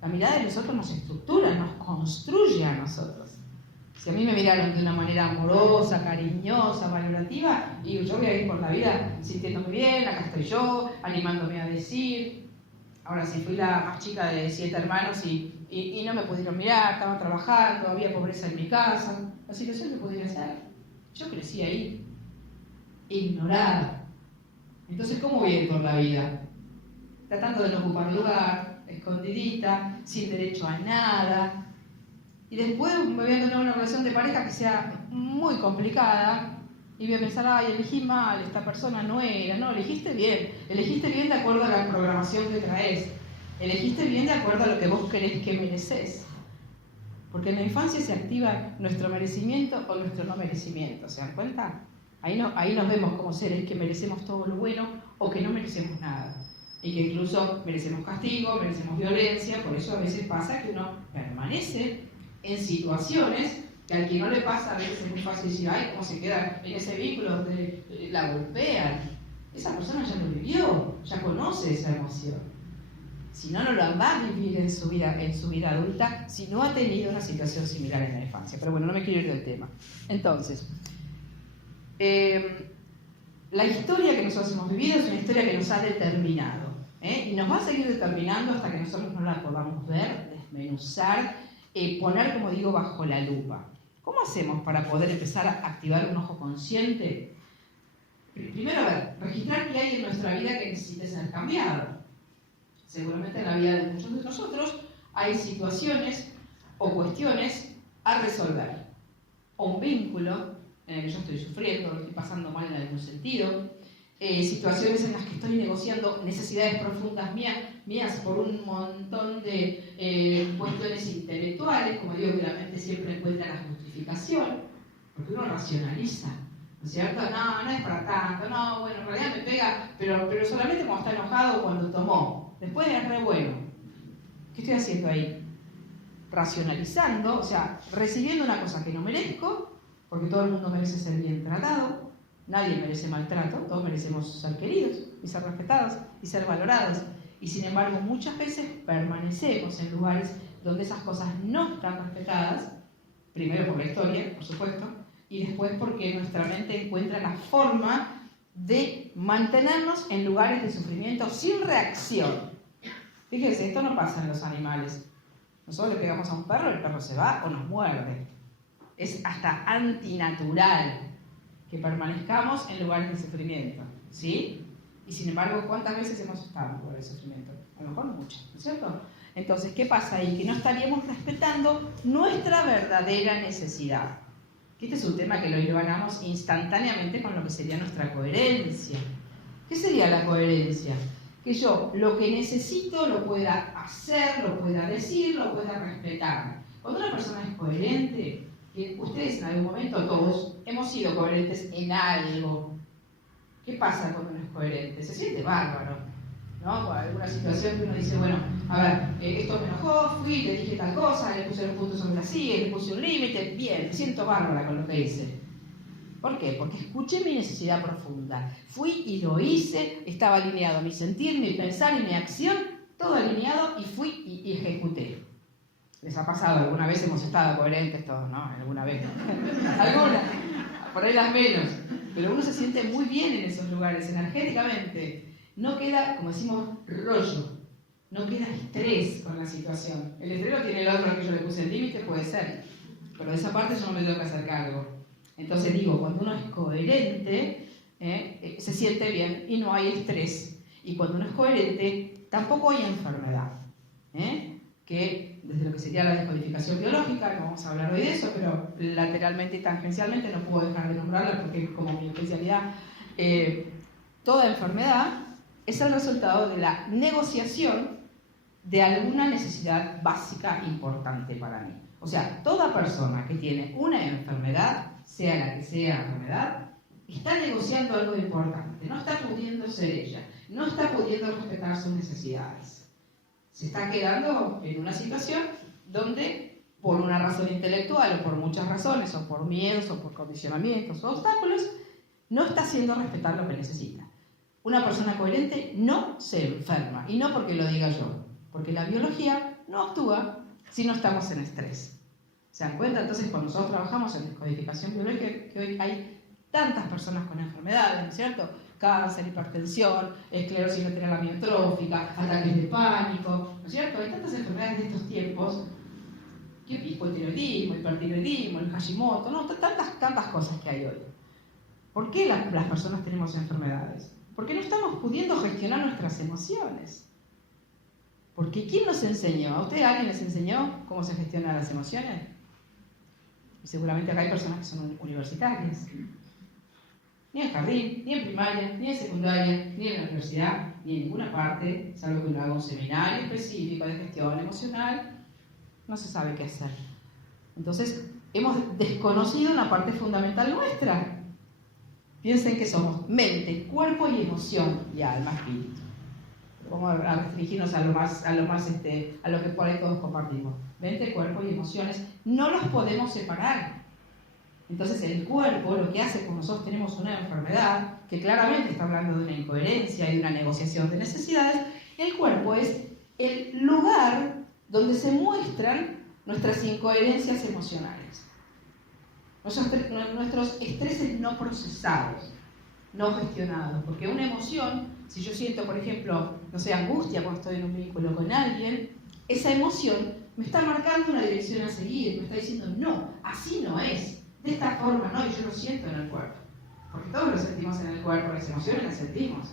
La mirada de los otros nos estructura, nos construye a nosotros. Si a mí me miraron de una manera amorosa, cariñosa, valorativa, y yo voy a ir por la vida sintiéndome bien, acá estoy yo, animándome a decir. Ahora, si fui la más chica de 7 hermanos y no me pudieron mirar, estaban trabajando, había pobreza en mi casa, la situación que pudiera ser. Yo crecí ahí, ignorada. Entonces, ¿cómo voy a ir por la vida? Tratando de no ocupar lugar, escondidita, sin derecho a nada. Y después me voy a encontrar una relación de pareja que sea muy complicada y voy a pensar, ay, elegí mal, esta persona no era. No, elegiste bien de acuerdo a la programación que traes. Elegiste bien de acuerdo a lo que vos crees que mereces. Porque en la infancia se activa nuestro merecimiento o nuestro no merecimiento, ¿se dan cuenta? Ahí nos vemos como seres que merecemos todo lo bueno o que no merecemos nada. Y que incluso merecemos castigo, merecemos violencia, por eso a veces pasa que uno permanece en situaciones que al que no le pasa a veces es muy fácil decir, ay, cómo se queda en ese vínculo donde la golpean. Esa persona ya lo vivió, ya conoce esa emoción. Si no, no lo va a vivir en su vida adulta si no ha tenido una situación similar en la infancia. Pero bueno, no me quiero ir del tema. Entonces, la historia que nosotros hemos vivido es una historia que nos ha determinado, y nos va a seguir determinando hasta que nosotros no la podamos ver, desmenuzar, poner, como digo, bajo la lupa. ¿Cómo hacemos para poder empezar a activar un ojo consciente? Primero, a ver, registrar qué hay en nuestra vida que necesite ser cambiado. Seguramente en la vida de muchos de nosotros hay situaciones o cuestiones a resolver. O un vínculo en el que yo estoy sufriendo, lo estoy pasando mal en algún sentido. Situaciones en las que estoy negociando necesidades profundas mías por un montón de cuestiones intelectuales. Como digo, que la mente siempre encuentra la justificación, porque uno racionaliza, ¿no es cierto? No es para tanto, no, bueno, en realidad me pega, pero solamente cuando está enojado o cuando tomó. Después es re bueno. ¿Qué estoy haciendo ahí? Racionalizando, o sea, recibiendo una cosa que no merezco, porque todo el mundo merece ser bien tratado, nadie merece maltrato, todos merecemos ser queridos y ser respetados y ser valorados. Y sin embargo, muchas veces permanecemos en lugares donde esas cosas no están respetadas, primero por la historia, por supuesto, y después porque nuestra mente encuentra la forma de mantenernos en lugares de sufrimiento sin reacción. Fíjense, esto no pasa en los animales. Nosotros le pegamos a un perro, el perro se va o nos muerde. Es hasta antinatural que permanezcamos en lugares de sufrimiento, ¿sí? Y sin embargo, ¿cuántas veces hemos estado en lugares de sufrimiento? A lo mejor muchas, ¿no es cierto? Entonces, ¿qué pasa ahí? Que no estaríamos respetando nuestra verdadera necesidad. Este es un tema que lo hilvanamos instantáneamente con lo que sería nuestra coherencia. ¿Qué sería la coherencia? Que yo lo que necesito lo pueda hacer, lo pueda decir, lo pueda respetar. Cuando una persona es coherente, que ustedes en algún momento todos hemos sido coherentes en algo. ¿Qué pasa cuando uno es coherente? Se siente bárbaro, ¿no? Por alguna situación que uno dice, bueno, a ver, esto me enojó, fui, le dije tal cosa, le puse un punto sobre la silla, le puse un límite, bien, me siento bárbara con lo que hice. ¿Por qué? Porque escuché mi necesidad profunda, fui y lo hice, estaba alineado mi sentir, mi pensar y mi acción, todo alineado y fui y ejecuté. ¿Les ha pasado? Alguna vez hemos estado coherentes todos, ¿no? Alguna vez. Alguna, por ahí las menos. Pero uno se siente muy bien en esos lugares, energéticamente. No queda, como decimos, rollo. No queda estrés con la situación. El estrés lo tiene el otro al que yo le puse el límite, puede ser. Pero de esa parte yo no me tengo que hacer cargo. Entonces digo, cuando uno es coherente, se siente bien y no hay estrés. Y cuando uno es coherente, tampoco hay enfermedad. Que desde lo que sería la descodificación biológica, no vamos a hablar hoy de eso, pero lateralmente y tangencialmente no puedo dejar de nombrarla porque como mi especialidad, toda enfermedad es el resultado de la negociación de alguna necesidad básica importante para mí. O sea, toda persona que tiene una enfermedad, sea la que sea la enfermedad, está negociando algo importante, no está pudiendo ser ella, no está pudiendo respetar sus necesidades. Se está quedando en una situación donde, por una razón intelectual o por muchas razones, o por miedos, o por condicionamientos o obstáculos, no está haciendo respetar lo que necesita. Una persona coherente no se enferma, y no porque lo diga yo, porque la biología no actúa si no estamos en estrés. ¿Se dan cuenta? Entonces, cuando nosotros trabajamos en descodificación biológica, que hoy hay tantas personas con enfermedades, ¿no es cierto? Cáncer, hipertensión, esclerosis lateral amiotrófica, ataques de pánico, ¿no es cierto? Hay tantas enfermedades de estos tiempos, que hipotiroidismo, hipertiroidismo, el Hashimoto, ¿no? Tantas cosas que hay hoy. ¿Por qué las personas tenemos enfermedades? Porque no estamos pudiendo gestionar nuestras emociones. Porque ¿quién nos enseñó? ¿A usted alguien les enseñó cómo se gestionan las emociones? Y seguramente acá hay personas que son universitarias. Ni en jardín, ni en primaria, ni en secundaria, ni en la universidad, ni en ninguna parte, salvo que uno haga un seminario específico de gestión emocional, no se sabe qué hacer. Entonces, hemos desconocido una parte fundamental nuestra. Piensen que somos mente, cuerpo y emoción, y alma, espíritu. Vamos a restringirnos a lo que por ahí todos compartimos. Mente, cuerpo y emociones, no los podemos separar. Entonces el cuerpo lo que hace cuando nosotros tenemos una enfermedad, que claramente está hablando de una incoherencia y de una negociación de necesidades, el cuerpo es el lugar donde se muestran nuestras incoherencias emocionales, nuestros estreses no procesados. no gestionados. Porque una emoción, si yo siento, por ejemplo, no sé, angustia cuando estoy en un vínculo con alguien, esa emoción me está marcando una dirección a seguir, me está diciendo, no, así no es, de esta forma no, y yo lo siento en el cuerpo. Porque todos lo sentimos en el cuerpo, las emociones las sentimos.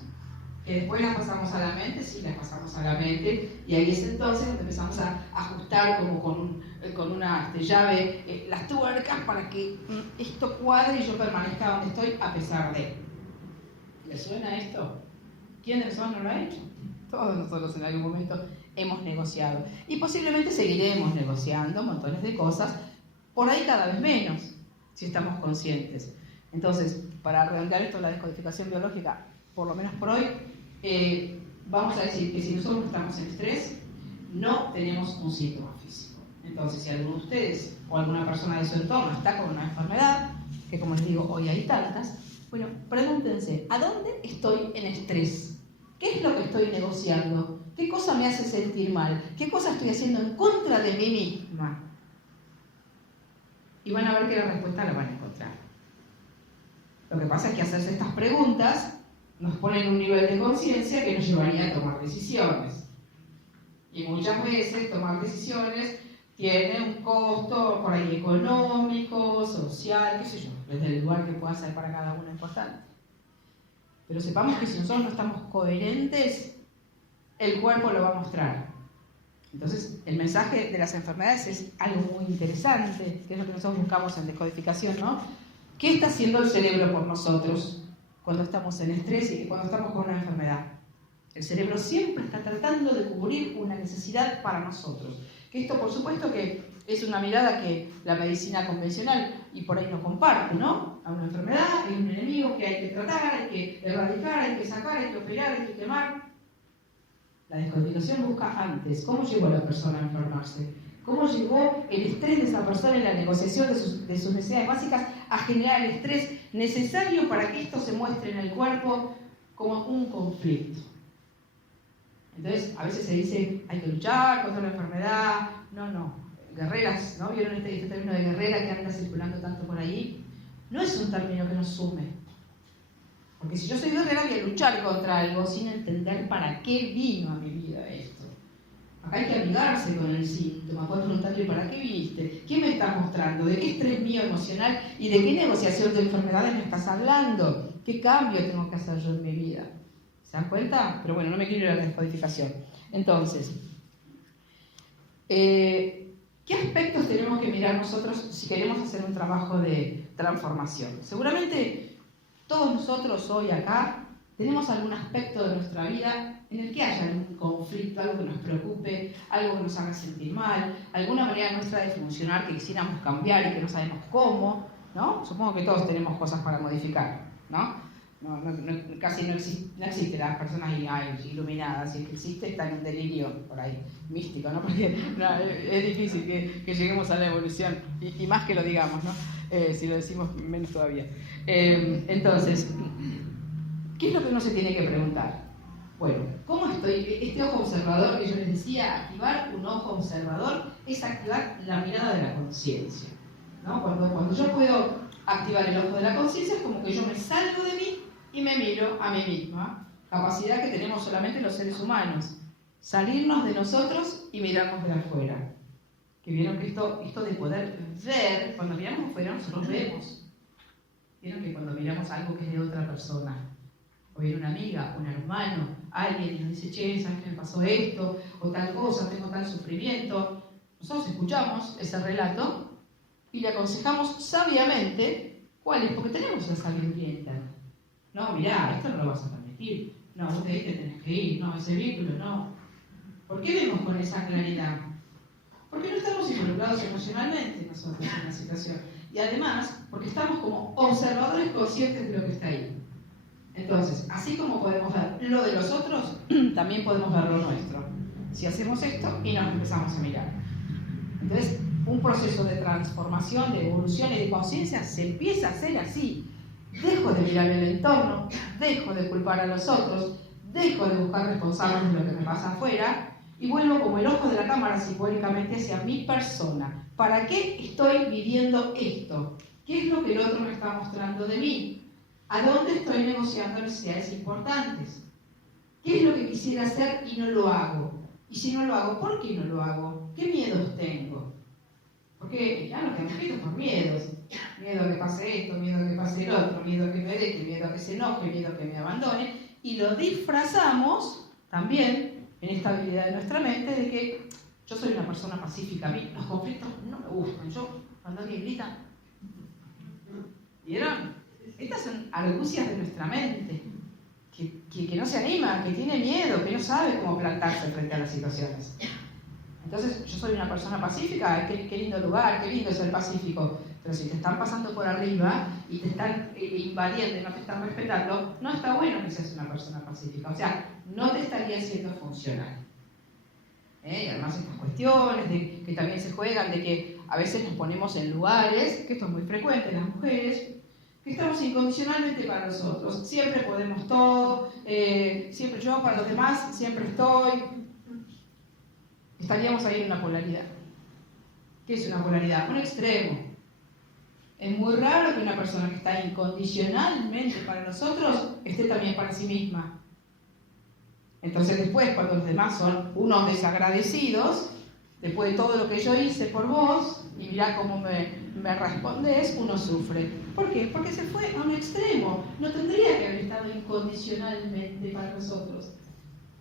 Que después las pasamos a la mente, sí, las pasamos a la mente, y ahí es entonces donde empezamos a ajustar como con una llave las tuercas para que esto cuadre y yo permanezca donde estoy a pesar de. ¿Le suena esto? ¿Quién de nosotros no lo ha hecho? Todos nosotros en algún momento hemos negociado. Y posiblemente seguiremos negociando montones de cosas, por ahí cada vez menos, si estamos conscientes. Entonces, para redondear esto, la descodificación biológica, por lo menos por hoy, vamos a decir que si nosotros estamos en estrés, no tenemos un síntoma físico. Entonces, si alguno de ustedes o alguna persona de su entorno está con una enfermedad, que como les digo, hoy hay tantas, bueno, pregúntense, ¿a dónde estoy en estrés? ¿Qué es lo que estoy negociando? ¿Qué cosa me hace sentir mal? ¿Qué cosa estoy haciendo en contra de mí misma? Y van a ver que la respuesta la van a encontrar. Lo que pasa es que hacerse estas preguntas nos pone en un nivel de conciencia que nos llevaría a tomar decisiones. Y muchas veces tomar decisiones tiene un costo por ahí económico, social, qué sé yo, desde el lugar que pueda ser para cada uno importante. Pero sepamos que si nosotros no estamos coherentes, el cuerpo lo va a mostrar. Entonces, el mensaje de las enfermedades es algo muy interesante, que es lo que nosotros buscamos en descodificación, ¿no? ¿Qué está haciendo el cerebro por nosotros cuando estamos en estrés y cuando estamos con una enfermedad? El cerebro siempre está tratando de cubrir una necesidad para nosotros. Que esto, por supuesto, que es una mirada que la medicina convencional y por ahí no comparte, ¿no? A una enfermedad hay un enemigo que hay que tratar, hay que erradicar, hay que sacar, hay que operar, hay que quemar. La descodificación busca antes cómo llegó la persona a enfermarse, cómo llegó el estrés de esa persona en la negociación de sus necesidades básicas a generar el estrés necesario para que esto se muestre en el cuerpo como un conflicto. Entonces, a veces se dice, hay que luchar contra la enfermedad. No. Guerreras, ¿no? ¿Vieron este término de guerrera que anda circulando tanto por ahí? No es un término que nos sume. Porque si yo soy guerrera voy a luchar contra algo sin entender para qué vino a mi vida esto. Acá hay que amigarse con el síntoma, puedes preguntarle para qué viniste, qué me estás mostrando, de qué estrés mío emocional y de qué negociación de enfermedades me estás hablando, qué cambio tengo que hacer yo en mi vida. ¿Se dan cuenta? Pero bueno, no me quiero ir a la descodificación. Entonces, ¿qué aspectos tenemos que mirar nosotros si queremos hacer un trabajo de transformación? Seguramente todos nosotros hoy acá tenemos algún aspecto de nuestra vida en el que haya algún conflicto, algo que nos preocupe, algo que nos haga sentir mal, alguna manera nuestra de funcionar que quisiéramos cambiar y que no sabemos cómo, ¿no? Supongo que todos tenemos cosas para modificar, ¿no? Casi no existe las personas iluminadas, si es que existe está en un delirio por ahí, místico, ¿no? Porque es difícil que lleguemos a la evolución, y más que lo digamos, ¿no? Si lo decimos menos todavía. Entonces, ¿qué es lo que uno se tiene que preguntar? Bueno, ¿cómo estoy? Este ojo observador que yo les decía, activar un ojo observador es activar la mirada de la conciencia, ¿no? Cuando yo puedo activar el ojo de la conciencia es como que yo me salgo de mí y me miro a mí misma, capacidad que tenemos solamente los seres humanos, salirnos de nosotros y mirarnos de afuera. Que vieron que esto de poder ver, cuando miramos afuera nosotros vemos. Vieron que cuando miramos algo que es de otra persona, o viene una amiga, un hermano, alguien y nos dice, che, ¿sabes qué me pasó esto? O tal cosa, tengo tal sufrimiento. Nosotros escuchamos ese relato y le aconsejamos sabiamente cuál es, porque tenemos la sabiduría. No, mirá, esto no lo vas a permitir. No, vos te tenés que ir. No, ese vínculo, no. ¿Por qué vemos con esa claridad? Porque no estamos involucrados emocionalmente nosotros en la situación. Y además, porque estamos como observadores conscientes de lo que está ahí. Entonces, así como podemos ver lo de los otros, también podemos ver lo nuestro. Si hacemos esto y nos empezamos a mirar. Entonces, un proceso de transformación, de evolución y de conciencia se empieza a hacer así. Dejo de mirar el entorno, dejo de culpar a los otros, dejo de buscar responsables de lo que me pasa afuera y vuelvo como el ojo de la cámara simbólicamente hacia mi persona. ¿Para qué estoy viviendo esto? ¿Qué es lo que el otro me está mostrando de mí? ¿A dónde estoy negociando necesidades importantes? ¿Qué es lo que quisiera hacer y no lo hago? Y si no lo hago, ¿por qué no lo hago? ¿Qué miedos tengo? Porque ya nos quedamos escritos por miedos. Miedo a que pase esto, miedo a que pase el otro, miedo a que me deje, miedo a que se enoje, miedo a que me abandone. Y lo disfrazamos también en esta habilidad de nuestra mente de que yo soy una persona pacífica. A mí los conflictos no me gustan. Yo, cuando alguien grita, ¿vieron? Estas son argucias de nuestra mente. Que no se anima, que tiene miedo, que no sabe cómo plantarse frente a las situaciones. Entonces, yo soy una persona pacífica, qué lindo lugar, qué lindo ser pacífico. Pero si te están pasando por arriba y te están invadiendo y no te están respetando, no está bueno que seas una persona pacífica. O sea, no te estaría siendo funcional. Y además estas cuestiones que también se juegan, de que a veces nos ponemos en lugares, que esto es muy frecuente en las mujeres, que estamos incondicionalmente para nosotros. Siempre podemos todo, siempre yo para los demás, siempre estoy. Estaríamos ahí en una polaridad. ¿Qué es una polaridad? Un extremo. Es muy raro que una persona que está incondicionalmente para nosotros esté también para sí misma. Entonces después, cuando los demás son unos desagradecidos, después de todo lo que yo hice por vos, y mirá cómo me respondés, uno sufre. ¿Por qué? Porque se fue a un extremo. No tendría que haber estado incondicionalmente para nosotros.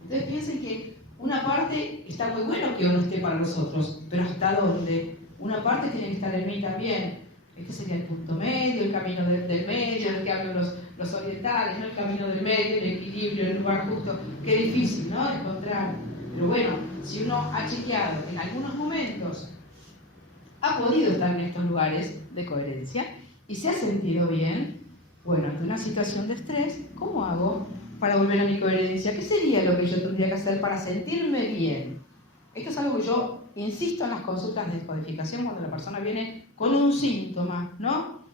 Entonces piensen que una parte está muy bueno que uno esté para nosotros, pero ¿hasta dónde? Una parte tiene que estar en mí también. Este sería el punto medio, el camino del medio, del que hablan los orientales, ¿no? El camino del medio, el equilibrio, el lugar justo. Qué difícil, ¿no? Encontrar. Pero bueno, si uno ha chequeado en algunos momentos, ha podido estar en estos lugares de coherencia y se ha sentido bien, bueno, ante una situación de estrés, ¿cómo hago para volver a mi coherencia? ¿Qué sería lo que yo tendría que hacer para sentirme bien? Esto es algo que yo insisto en las consultas de descodificación cuando la persona viene con un síntoma, ¿no?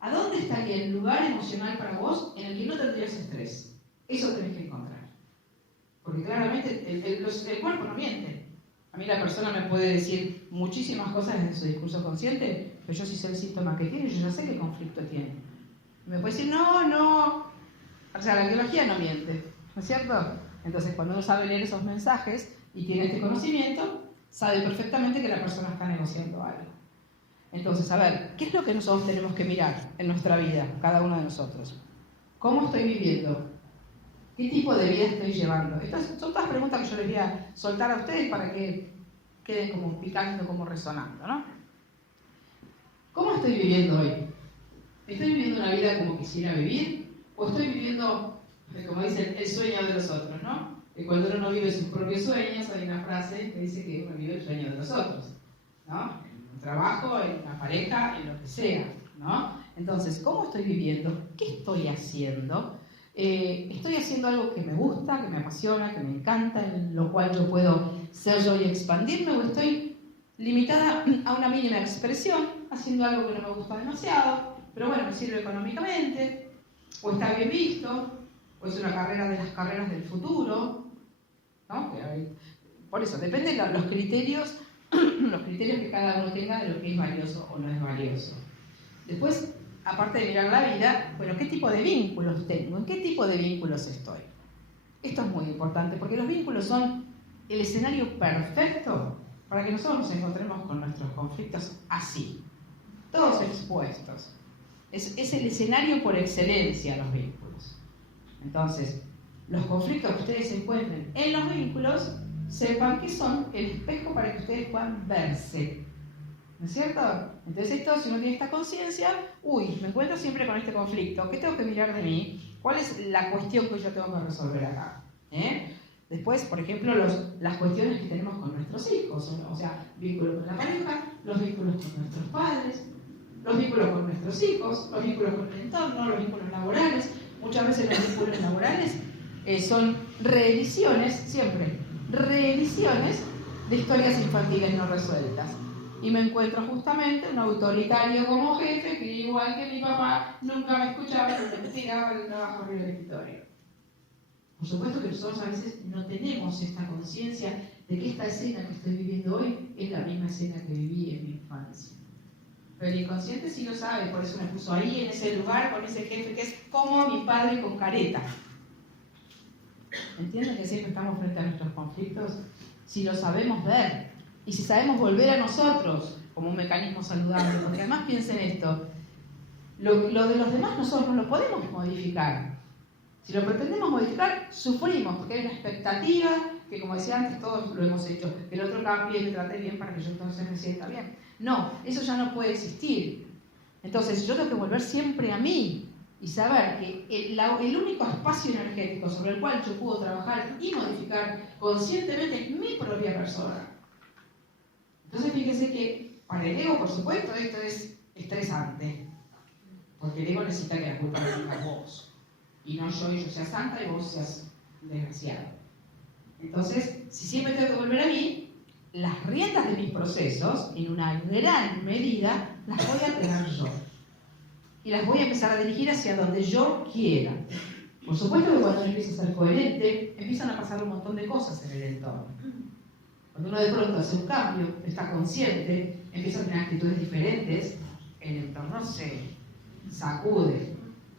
¿A dónde estaría el lugar emocional para vos en el que no tendrías estrés? Eso tenés que encontrar. Porque claramente el cuerpo no miente. A mí la persona me puede decir muchísimas cosas desde su discurso consciente, pero yo sí sé el síntoma que tiene, yo ya sé qué conflicto tiene. Y me puede decir, no. O sea, la biología no miente, ¿no es cierto? Entonces, cuando uno sabe leer esos mensajes y tiene este conocimiento, sabe perfectamente que la persona está negociando algo. Entonces, a ver, ¿qué es lo que nosotros tenemos que mirar en nuestra vida, cada uno de nosotros? ¿Cómo estoy viviendo? ¿Qué tipo de vida estoy llevando? Estas son todas preguntas que yo les voy a soltar a ustedes para que queden como picando, como resonando, ¿no? ¿Cómo estoy viviendo hoy? ¿Estoy viviendo una vida como quisiera vivir? ¿O estoy viviendo, como dicen, el sueño de los otros, ¿no? Que cuando uno no vive sus propios sueños, hay una frase que dice que uno vive el sueño de los otros, ¿no? En un trabajo, en una pareja, en lo que sea, ¿no? Entonces, ¿cómo estoy viviendo? ¿Qué estoy haciendo? ¿Estoy haciendo algo que me gusta, que me apasiona, que me encanta, en lo cual yo puedo ser yo y expandirme? ¿O estoy limitada a una mínima expresión, haciendo algo que no me gusta demasiado, pero bueno, me sirve económicamente, o está bien visto, o es una carrera de las carreras del futuro, ¿no? Por eso, depende de los criterios que cada uno tenga de lo que es valioso o no es valioso. Después, aparte de mirar la vida, bueno, ¿qué tipo de vínculos tengo? ¿En qué tipo de vínculos estoy? Esto es muy importante, porque los vínculos son el escenario perfecto para que nosotros nos encontremos con nuestros conflictos así, todos expuestos. Es el escenario por excelencia, los vínculos. Entonces, los conflictos que ustedes encuentren en los vínculos, sepan que son el espejo para que ustedes puedan verse. ¿No es cierto? Entonces esto, si uno tiene esta conciencia, me encuentro siempre con este conflicto, ¿qué tengo que mirar de mí? ¿Cuál es la cuestión que yo tengo que resolver acá? Después, por ejemplo, las cuestiones que tenemos con nuestros hijos, o sea, vínculos con la pareja, los vínculos con nuestros padres, los vínculos con nuestros hijos, los vínculos con el entorno, los vínculos laborales. Muchas veces los vínculos laborales son reediciones, siempre, reediciones de historias infantiles no resueltas. Y me encuentro justamente un autoritario como jefe que, igual que mi papá, nunca me escuchaba y me tiraba el trabajo arriba del escritorio. Por supuesto que nosotros a veces no tenemos esta conciencia de que esta escena que estoy viviendo hoy es la misma escena que viví en mi infancia. Pero el inconsciente sí lo sabe, por eso me puso ahí, en ese lugar, con ese jefe que es como mi padre con careta. ¿Entienden que siempre estamos frente a nuestros conflictos? Si lo sabemos ver y si sabemos volver a nosotros como un mecanismo saludable, porque además piensen esto, lo de los demás nosotros no lo podemos modificar. Si lo pretendemos modificar, sufrimos, porque hay una expectativa que, como decía antes, todos lo hemos hecho, que el otro cambie, me trate bien para que yo entonces me sienta bien. No, eso ya no puede existir. Entonces yo tengo que volver siempre a mí y saber que el único espacio energético sobre el cual yo puedo trabajar y modificar conscientemente es mi propia persona. Entonces fíjense que para el ego, por supuesto, esto es estresante, porque el ego necesita que la culpa la tenga vos, y no yo sea santa y vos seas desgraciado. Entonces, si siempre tengo que volver a mí, las riendas de mis procesos, en una gran medida, las voy a tener yo. Y las voy a empezar a dirigir hacia donde yo quiera. Por supuesto que cuando uno empieza a ser coherente, empiezan a pasar un montón de cosas en el entorno. Cuando uno de pronto hace un cambio, está consciente, empieza a tener actitudes diferentes, el entorno se sacude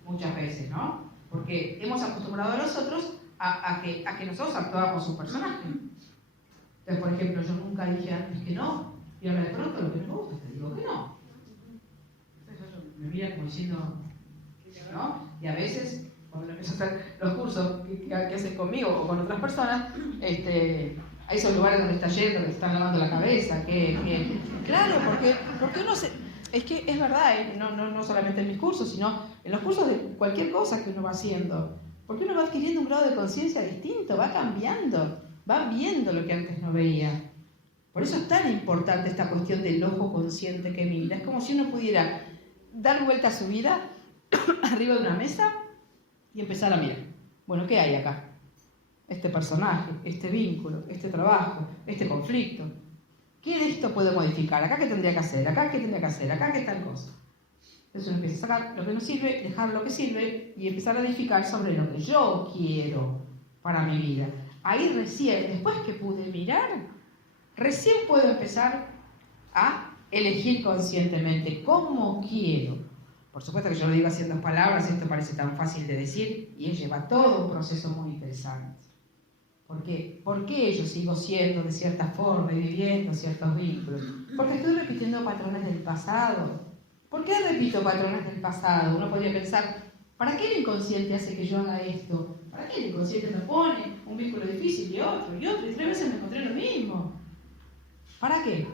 muchas veces, ¿no? Porque hemos acostumbrado a nosotros a que nosotros actuábamos un personaje. Entonces, por ejemplo, yo nunca dije antes que no, y ahora de pronto lo que no me gusta, te digo que no. Entonces me mira como diciendo, ¿no? Y a veces, cuando empiezo a hacer los cursos que hacen conmigo o con otras personas, hay esos lugares donde está yendo, que están lavando la cabeza, claro, porque uno se... Es que es verdad, no solamente en mis cursos, sino en los cursos de cualquier cosa que uno va haciendo. Porque uno va adquiriendo un grado de conciencia distinto, va cambiando, va viendo lo que antes no veía. Por eso es tan importante esta cuestión del ojo consciente que mira. Es como si uno pudiera dar vuelta a su vida arriba de una mesa y empezar a mirar. Bueno, ¿qué hay acá? Este personaje, este vínculo, este trabajo, este conflicto. ¿Qué de esto puedo modificar? ¿Acá qué tendría que hacer? ¿Acá qué tendría que hacer? ¿Acá qué tal cosa? Entonces uno empieza a sacar lo que no sirve, dejar lo que sirve y empezar a edificar sobre lo que yo quiero para mi vida. Ahí recién, después que pude mirar, recién puedo empezar a elegir conscientemente cómo quiero. Por supuesto que yo lo digo así en 2 palabras, esto parece tan fácil de decir y lleva todo un proceso muy interesante. ¿Por qué yo sigo siendo de cierta forma y viviendo ciertos vínculos? Porque estoy repitiendo patrones del pasado. ¿Por qué repito patrones del pasado? Uno podría pensar, ¿para qué el inconsciente hace que yo haga esto? ¿Para qué el inconsciente me pone un vínculo difícil y otro, y 3 veces me encontré lo mismo? ¿Para qué?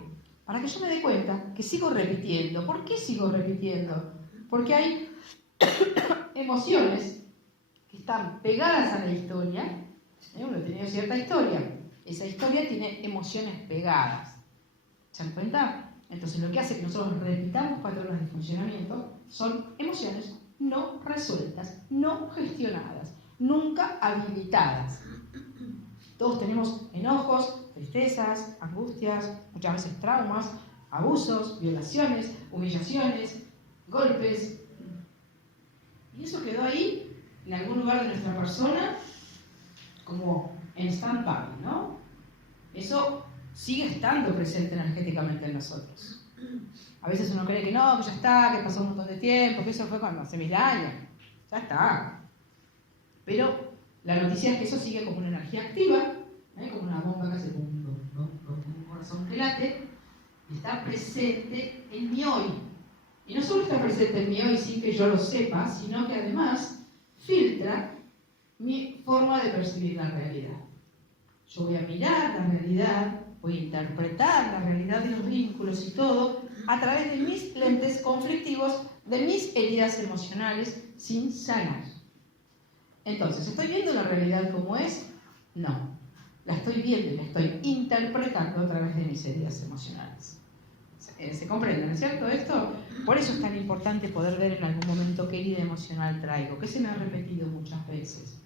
Para que yo me dé cuenta que sigo repitiendo. ¿Por qué sigo repitiendo? Porque hay emociones que están pegadas a la historia. Uno ha tenido cierta historia. Esa historia tiene emociones pegadas. ¿Se dan cuenta? Entonces lo que hace que nosotros repitamos patrones de funcionamiento son emociones no resueltas, no gestionadas, nunca habilitadas. Todos tenemos enojos, tristezas, angustias, muchas veces traumas, abusos, violaciones, humillaciones, golpes. Y eso quedó ahí, en algún lugar de nuestra persona, como en stand-by, ¿no? Eso sigue estando presente energéticamente en nosotros. A veces uno cree que no, que ya está, que pasó un montón de tiempo, que eso fue cuando hace 1000 años. Ya está. Pero la noticia es que eso sigue como una energía activa, como una bomba que hace un corazón que late, y está presente en mi hoy. Y no solo está presente en mi hoy sin que yo lo sepa, sino que además filtra mi forma de percibir la realidad. Yo voy a mirar la realidad, voy a interpretar la realidad de los vínculos y todo a través de mis lentes conflictivos, de mis heridas emocionales sin sanar. Entonces, ¿estoy viendo la realidad como es? No. La estoy viendo y la estoy interpretando a través de mis heridas emocionales. ¿Se comprende, no es cierto esto? Por eso es tan importante poder ver en algún momento qué herida emocional traigo, que se me ha repetido muchas veces.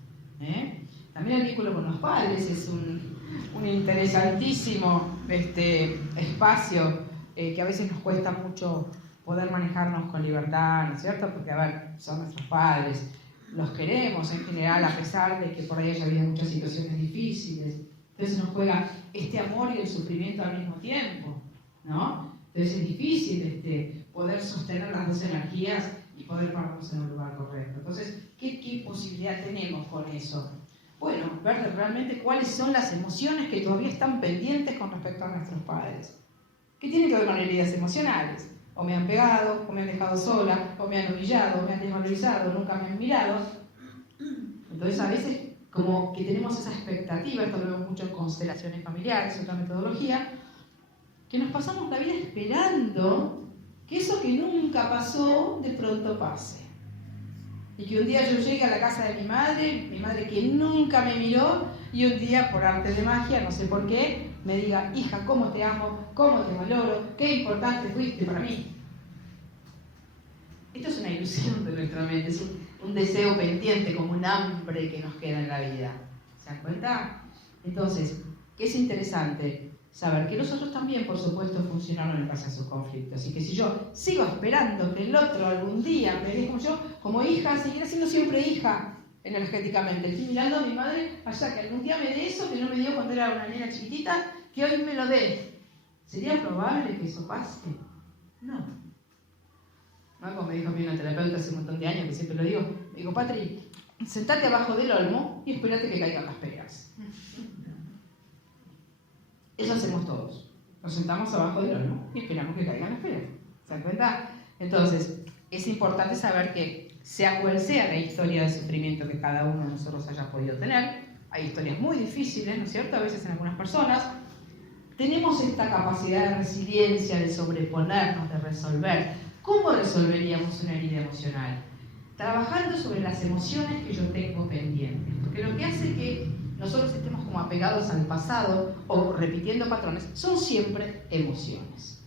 También el vínculo con los padres es un interesantísimo espacio que a veces nos cuesta mucho poder manejarnos con libertad, ¿no es cierto? Porque, a ver, son nuestros padres, los queremos en general, a pesar de que por ahí haya habido muchas situaciones difíciles. Entonces nos juega este amor y el sufrimiento al mismo tiempo, ¿no? Entonces es difícil poder sostener las dos energías y poder pararnos en un lugar correcto. Entonces, ¿qué posibilidad tenemos con eso? Bueno, ver realmente cuáles son las emociones que todavía están pendientes con respecto a nuestros padres. ¿Qué tienen que ver con heridas emocionales? O me han pegado, o me han dejado sola, o me han humillado, o me han desvalorizado, nunca me han mirado. Entonces, a veces, como que tenemos esa expectativa, esto lo vemos mucho en constelaciones familiares, otra metodología, que nos pasamos la vida esperando que eso que nunca pasó, de pronto pase. Y que un día yo llegue a la casa de mi madre que nunca me miró, y un día, por arte de magia, no sé por qué, me diga, hija, cómo te amo, cómo te valoro, qué importante fuiste para mí. Esto es una ilusión de nuestra mente, es un deseo pendiente, como un hambre que nos queda en la vida. ¿Se dan cuenta? Entonces, ¿qué es interesante? Saber que nosotros también, por supuesto, funcionaron en base a sus conflictos. Y que si yo sigo esperando que el otro algún día me dé como yo, como hija, seguiré siendo siempre hija energéticamente. Estoy mirando a mi madre allá, que algún día me dé eso que no me dio cuando era una nena chiquitita, que hoy me lo dé. ¿Sería probable que eso pase? No. ¿No? Como me dijo a mí una terapeuta hace un montón de años, que siempre lo digo, me digo, Patri, sentate abajo del olmo y espérate que caigan las peras. Eso hacemos todos. Nos sentamos abajo del olmo y esperamos que caigan las peras. ¿Se dan cuenta? Entonces, es importante saber que, sea cual sea la historia de sufrimiento que cada uno de nosotros haya podido tener, hay historias muy difíciles, ¿no es cierto? A veces en algunas personas, tenemos esta capacidad de resiliencia, de sobreponernos, de resolver. ¿Cómo resolveríamos una herida emocional? Trabajando sobre las emociones que yo tengo pendientes. Porque lo que hace que nosotros estemos como apegados al pasado o repitiendo patrones son siempre emociones.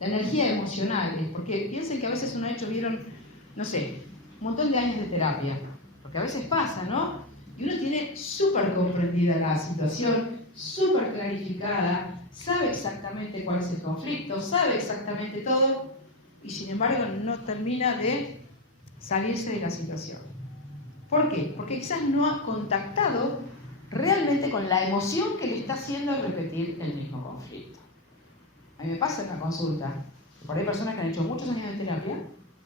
La energía emocional es porque piensen que a veces uno ha hecho, vieron, no sé, un montón de años de terapia. Porque a veces pasa, ¿no? Y uno tiene súper comprendida la situación, súper clarificada, sabe exactamente cuál es el conflicto, sabe exactamente todo, y sin embargo no termina de salirse de la situación. ¿Por qué? Porque quizás no ha contactado realmente con la emoción que le está haciendo repetir el mismo conflicto. A mí me pasa en la consulta, que por ahí hay personas que han hecho muchos años de terapia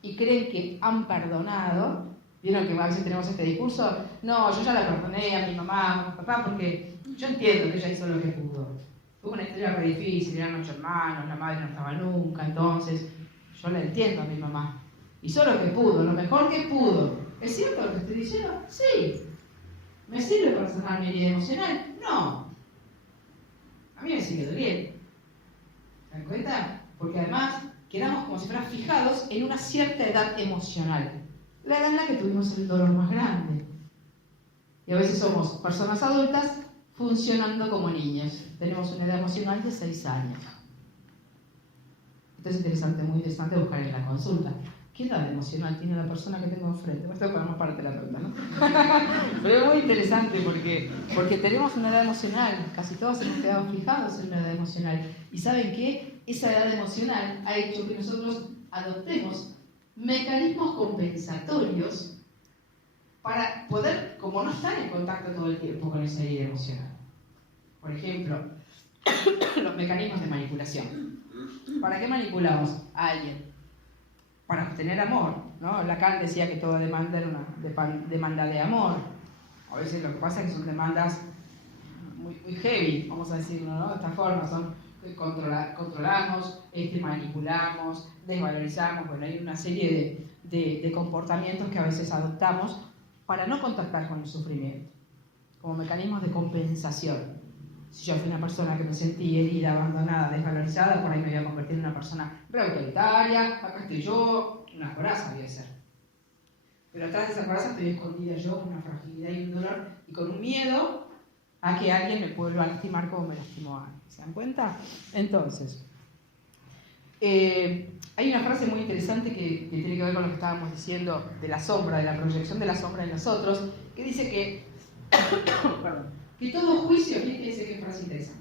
y creen que han perdonado. ¿Vieron que a veces tenemos este discurso? No, yo ya la perdoné a mi mamá, a mi papá, porque yo entiendo que ella hizo lo que pudo. Fue una historia re difícil, eran 8 hermanos, la madre no estaba nunca, entonces yo la entiendo a mi mamá. Hizo lo que pudo, lo mejor que pudo. ¿Es cierto lo que estoy diciendo? Sí. ¿Me sirve para sanar mi herida emocional? No. A mí me sigue doliendo. ¿Se dan cuenta? Porque además quedamos como si fueran fijados en una cierta edad emocional. La edad en la que tuvimos el dolor más grande. Y a veces somos personas adultas funcionando como niños. Tenemos una edad emocional de 6 años. Esto es interesante, muy interesante buscar en la consulta. ¿Qué edad emocional tiene la persona que tengo enfrente? Esto para más para terapeuta, ¿no? Pero es muy interesante porque tenemos una edad emocional. Casi todos hemos quedado fijados en una edad emocional. ¿Y saben qué? Esa edad emocional ha hecho que nosotros adoptemos mecanismos compensatorios para poder, como no estar en contacto todo el tiempo con esa herida emocional. Por ejemplo, los mecanismos de manipulación. ¿Para qué manipulamos a alguien? Para obtener amor, ¿no? Lacan decía que toda demanda era una demanda de amor. A veces lo que pasa es que son demandas muy heavy, vamos a decirlo, ¿no? De esta forma, son controlamos, manipulamos, desvalorizamos. Bueno, hay una serie de comportamientos que a veces adoptamos para no contactar con el sufrimiento, como mecanismos de compensación. Si yo fui una persona que me sentí herida, abandonada, desvalorizada, por ahí me voy a convertir en una persona re autoritaria, acá estoy yo, una coraza voy a ser. Pero atrás de esa coraza estoy escondida yo con una fragilidad y un dolor y con un miedo a que alguien me vuelva a lastimar como me lastimó antes. ¿Se dan cuenta? Entonces, hay una frase muy interesante que tiene que ver con lo que estábamos diciendo de la sombra, de la proyección de la sombra en nosotros, que dice que que todo juicio, fíjense qué frase interesante,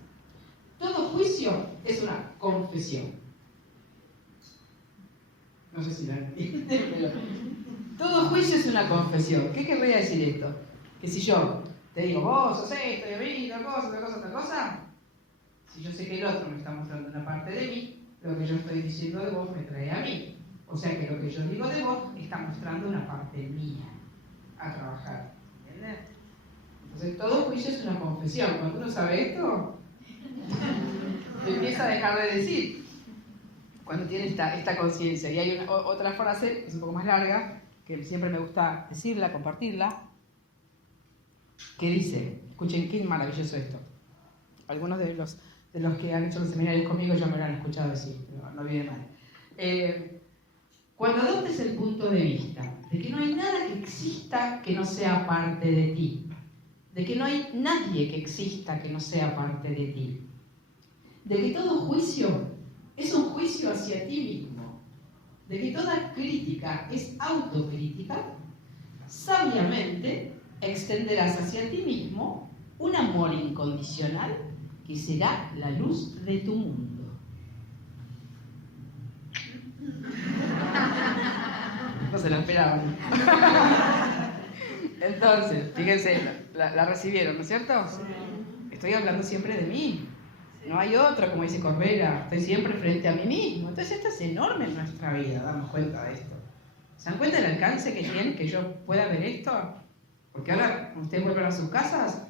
todo juicio es una confesión. No sé si la entienden, pero todo juicio es una confesión. ¿Qué querría decir esto? Que si yo te digo, vos sos esto, y a mí, otra cosa, si yo sé que el otro me está mostrando una parte de mí, lo que yo estoy diciendo de vos me trae a mí. O sea que lo que yo digo de vos está mostrando una parte mía a trabajar. ¿Entiendes? Entonces todo juicio es una confesión. Cuando uno sabe esto, empieza a dejar de decir. Cuando tiene esta conciencia. Y hay otra frase, que es un poco más larga, que siempre me gusta decirla, compartirla, que dice, escuchen qué maravilloso esto. Algunos de los que han hecho los seminarios conmigo ya me lo han escuchado decir, pero no viene mal. Cuando adoptes el punto de vista de que no hay nada que exista que no sea parte de ti, de que no hay nadie que exista que no sea parte de ti, de que todo juicio es un juicio hacia ti mismo, de que toda crítica es autocrítica, sabiamente extenderás hacia ti mismo un amor incondicional que será la luz de tu mundo. No se la esperaban. Entonces, fíjense, la recibieron, ¿no es cierto? Estoy hablando siempre de mí. No hay otro, como dice Corbera, estoy siempre frente a mí mismo. Entonces esto es enorme en nuestra vida, darnos cuenta de esto. ¿Se dan cuenta del alcance que tiene que yo pueda ver esto? Porque ahora, cuando ustedes vuelvan a sus casas,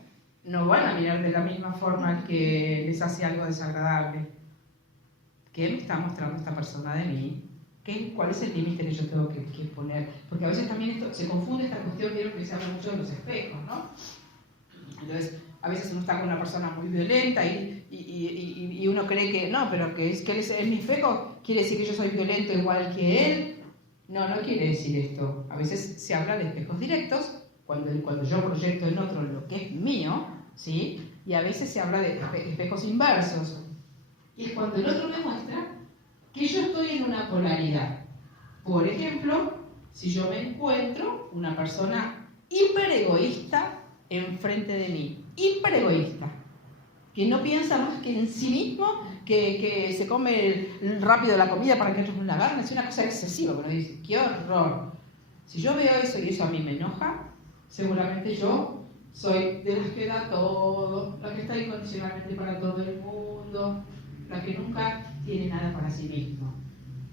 no van a mirar de la misma forma al que les hace algo desagradable. ¿Qué me está mostrando esta persona de mí? ¿Cuál es el límite que yo tengo que poner? Porque a veces también esto, se confunde esta cuestión, vieron que se habla mucho de los espejos, ¿no? Entonces, a veces uno está con una persona muy violenta y uno cree que no, pero que él es mi espejo, quiere decir que yo soy violento igual que él. No, no quiere decir esto. A veces se habla de espejos directos, cuando yo proyecto en otro lo que es mío, ¿sí? Y a veces se habla de espejos inversos. Y es cuando el otro me muestra que yo estoy en una polaridad. Por ejemplo, si yo me encuentro una persona hiperegoísta enfrente de mí, hiperegoísta, que no piensa más que en sí mismo, que se come rápido la comida para que otros no la agarren, es una cosa excesiva, pero dice, ¡qué horror! Si yo veo eso y eso a mí me enoja, seguramente yo soy de las que da todo, la que está incondicionalmente para todo el mundo, la que nunca tiene nada para sí mismo.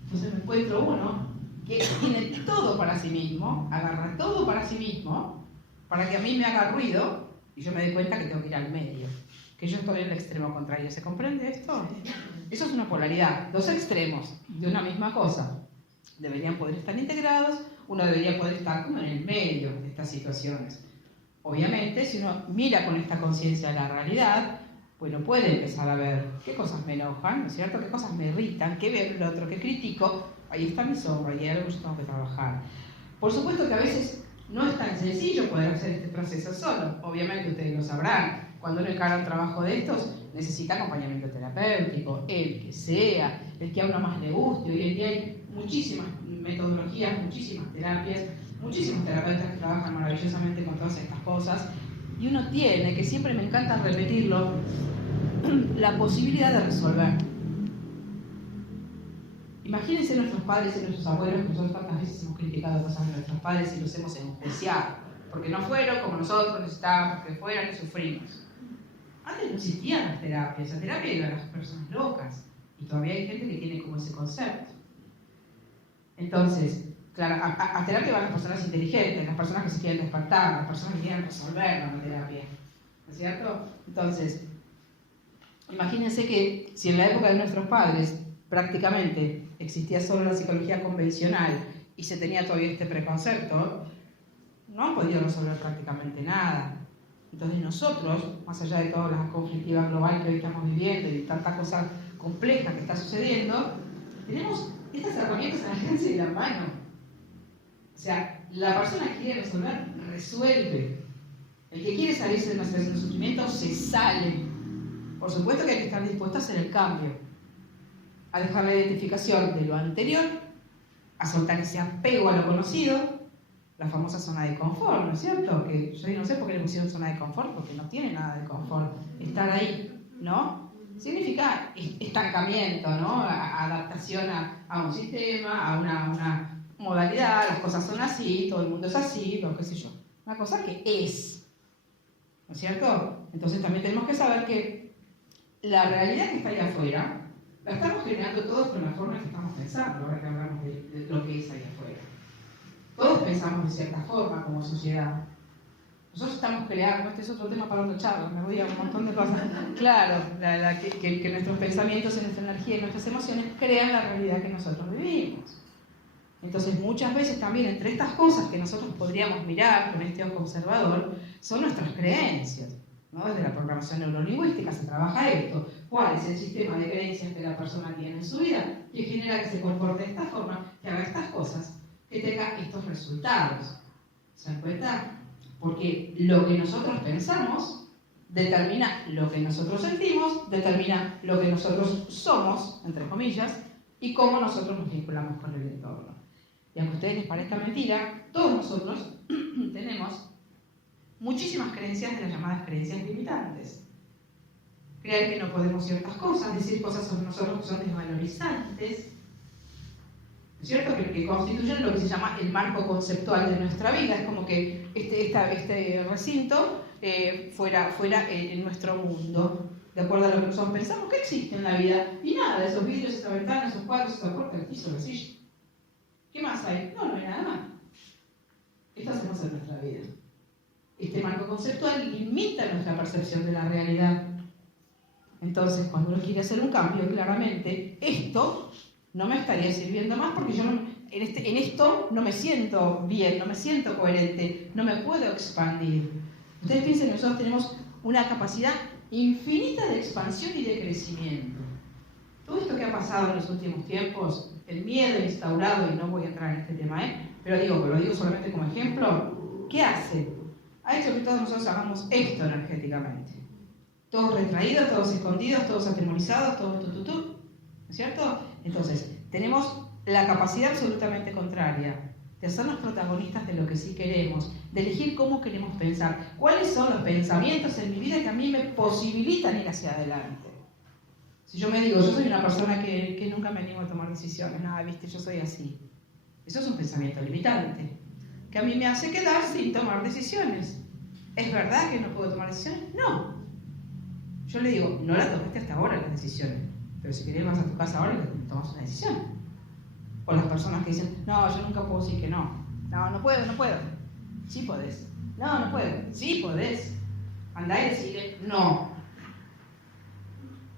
Entonces me encuentro uno que tiene todo para sí mismo, agarra todo para sí mismo, para que a mí me haga ruido y yo me doy cuenta que tengo que ir al medio, que yo estoy en el extremo contrario. ¿Se comprende esto? Eso es una polaridad, dos extremos de una misma cosa. Deberían poder estar integrados, uno debería poder estar como en el medio de estas situaciones. Obviamente, si uno mira con esta conciencia la realidad, bueno, puede empezar a ver qué cosas me enojan, ¿no es cierto? Qué cosas me irritan, qué veo en el otro, qué critico. Ahí está mi sombra y hay algo que yo tengo que trabajar. Por supuesto que a veces no es tan sencillo poder hacer este proceso solo. Obviamente ustedes lo sabrán. Cuando uno encara un trabajo de estos, necesita acompañamiento terapéutico, el que sea, el que a uno más le guste. Hoy en día hay muchísimas metodologías, muchísimas terapias, muchísimos terapeutas que trabajan maravillosamente con todas estas cosas. Y uno tiene, que siempre me encanta repetirlo, la posibilidad de resolver. Imagínense nuestros padres y nuestros abuelos, que nosotros tantas veces hemos criticado cosas de nuestros padres y los hemos enjuiciado, porque no fueron como nosotros necesitábamos que fueran y sufrimos. Antes no existían las terapias, la terapia era de las personas locas, y todavía hay gente que tiene como ese concepto. Entonces, claro, a terapia van las personas inteligentes, las personas que se quieren despertar, las personas que quieren resolver la terapia, ¿no es cierto? Entonces, imagínense que si en la época de nuestros padres prácticamente existía solo la psicología convencional y se tenía todavía este preconcepto, no han podido resolver prácticamente nada. Entonces nosotros, más allá de toda la conflictiva global que hoy estamos viviendo y tanta cosa compleja que está sucediendo, tenemos estas herramientas al alcance de la mano. O sea, la persona que quiere resolver, resuelve. El que quiere salirse de nuestro sufrimiento, se sale. Por supuesto que hay que estar dispuesto a hacer el cambio, a dejar la identificación de lo anterior, a soltar ese apego a lo conocido, la famosa zona de confort, ¿no es cierto? Que yo no sé por qué le pusieron zona de confort, porque no tiene nada de confort estar ahí, ¿no? Significa estancamiento, ¿no? Adaptación a un sistema, a una modalidad, las cosas son así, todo el mundo es así, lo que sé yo. Una cosa que es, ¿no es cierto? Entonces también tenemos que saber que la realidad que está ahí afuera la estamos generando todos con la forma que estamos pensando, ahora que hablamos de lo es ahí afuera. Todos pensamos de cierta forma como sociedad. Nosotros estamos creando, este es otro tema para otro charla, me voy a un montón de cosas. Claro, que nuestros pensamientos, nuestra energía y nuestras emociones crean la realidad que nosotros vivimos. Entonces, muchas veces también entre estas cosas que nosotros podríamos mirar con este ojo observador, son nuestras creencias. ¿No? Desde la programación neurolingüística se trabaja esto. ¿Cuál es el sistema de creencias que la persona tiene en su vida que genera que se comporte de esta forma, que haga estas cosas, que tenga estos resultados? ¿Se dan cuenta? Porque lo que nosotros pensamos determina lo que nosotros sentimos, determina lo que nosotros somos, entre comillas, y cómo nosotros nos vinculamos con el entorno. Y aunque a ustedes les parezca mentira, todos nosotros tenemos muchísimas creencias de las llamadas creencias limitantes. Creer que no podemos ciertas cosas, decir cosas sobre nosotros que son desvalorizantes, ¿no es cierto? Que constituyen lo que se llama el marco conceptual de nuestra vida. Es como que este recinto fuera en nuestro mundo, de acuerdo a lo que nosotros pensamos que existe en la vida. Y nada, esos vidrios, esa ventana, esos cuadros, esa puerta, el piso, la silla. ¿Qué más hay? No hay nada más. Esto hacemos en nuestra vida. Este marco conceptual limita nuestra percepción de la realidad. Entonces, cuando uno quiere hacer un cambio, claramente, esto no me estaría sirviendo más porque yo en esto no me siento bien, no me siento coherente, no me puedo expandir. Ustedes piensen que nosotros tenemos una capacidad infinita de expansión y de crecimiento. Todo esto que ha pasado en los últimos tiempos, el miedo instaurado, y no voy a entrar en este tema, pero lo digo solamente como ejemplo, ¿qué hace? Ha hecho que todos nosotros hagamos esto energéticamente. Todos retraídos, todos escondidos, todos atemorizados, todos ¿no es cierto? Entonces, tenemos la capacidad absolutamente contraria de hacernos protagonistas de lo que sí queremos, de elegir cómo queremos pensar, cuáles son los pensamientos en mi vida que a mí me posibilitan ir hacia adelante. Si yo me digo, yo soy una persona que nunca me animo a tomar decisiones, nada, viste, yo soy así. Eso es un pensamiento limitante, que a mí me hace quedar sin tomar decisiones. ¿Es verdad que no puedo tomar decisiones? No. Yo le digo, no la tomaste hasta ahora las decisiones, pero si querés vas a tu casa ahora y tomas una decisión. O las personas que dicen, no, yo nunca puedo decir que no. No, no puedo. Sí podés. No puedo. Sí podés. Andá y decirle no.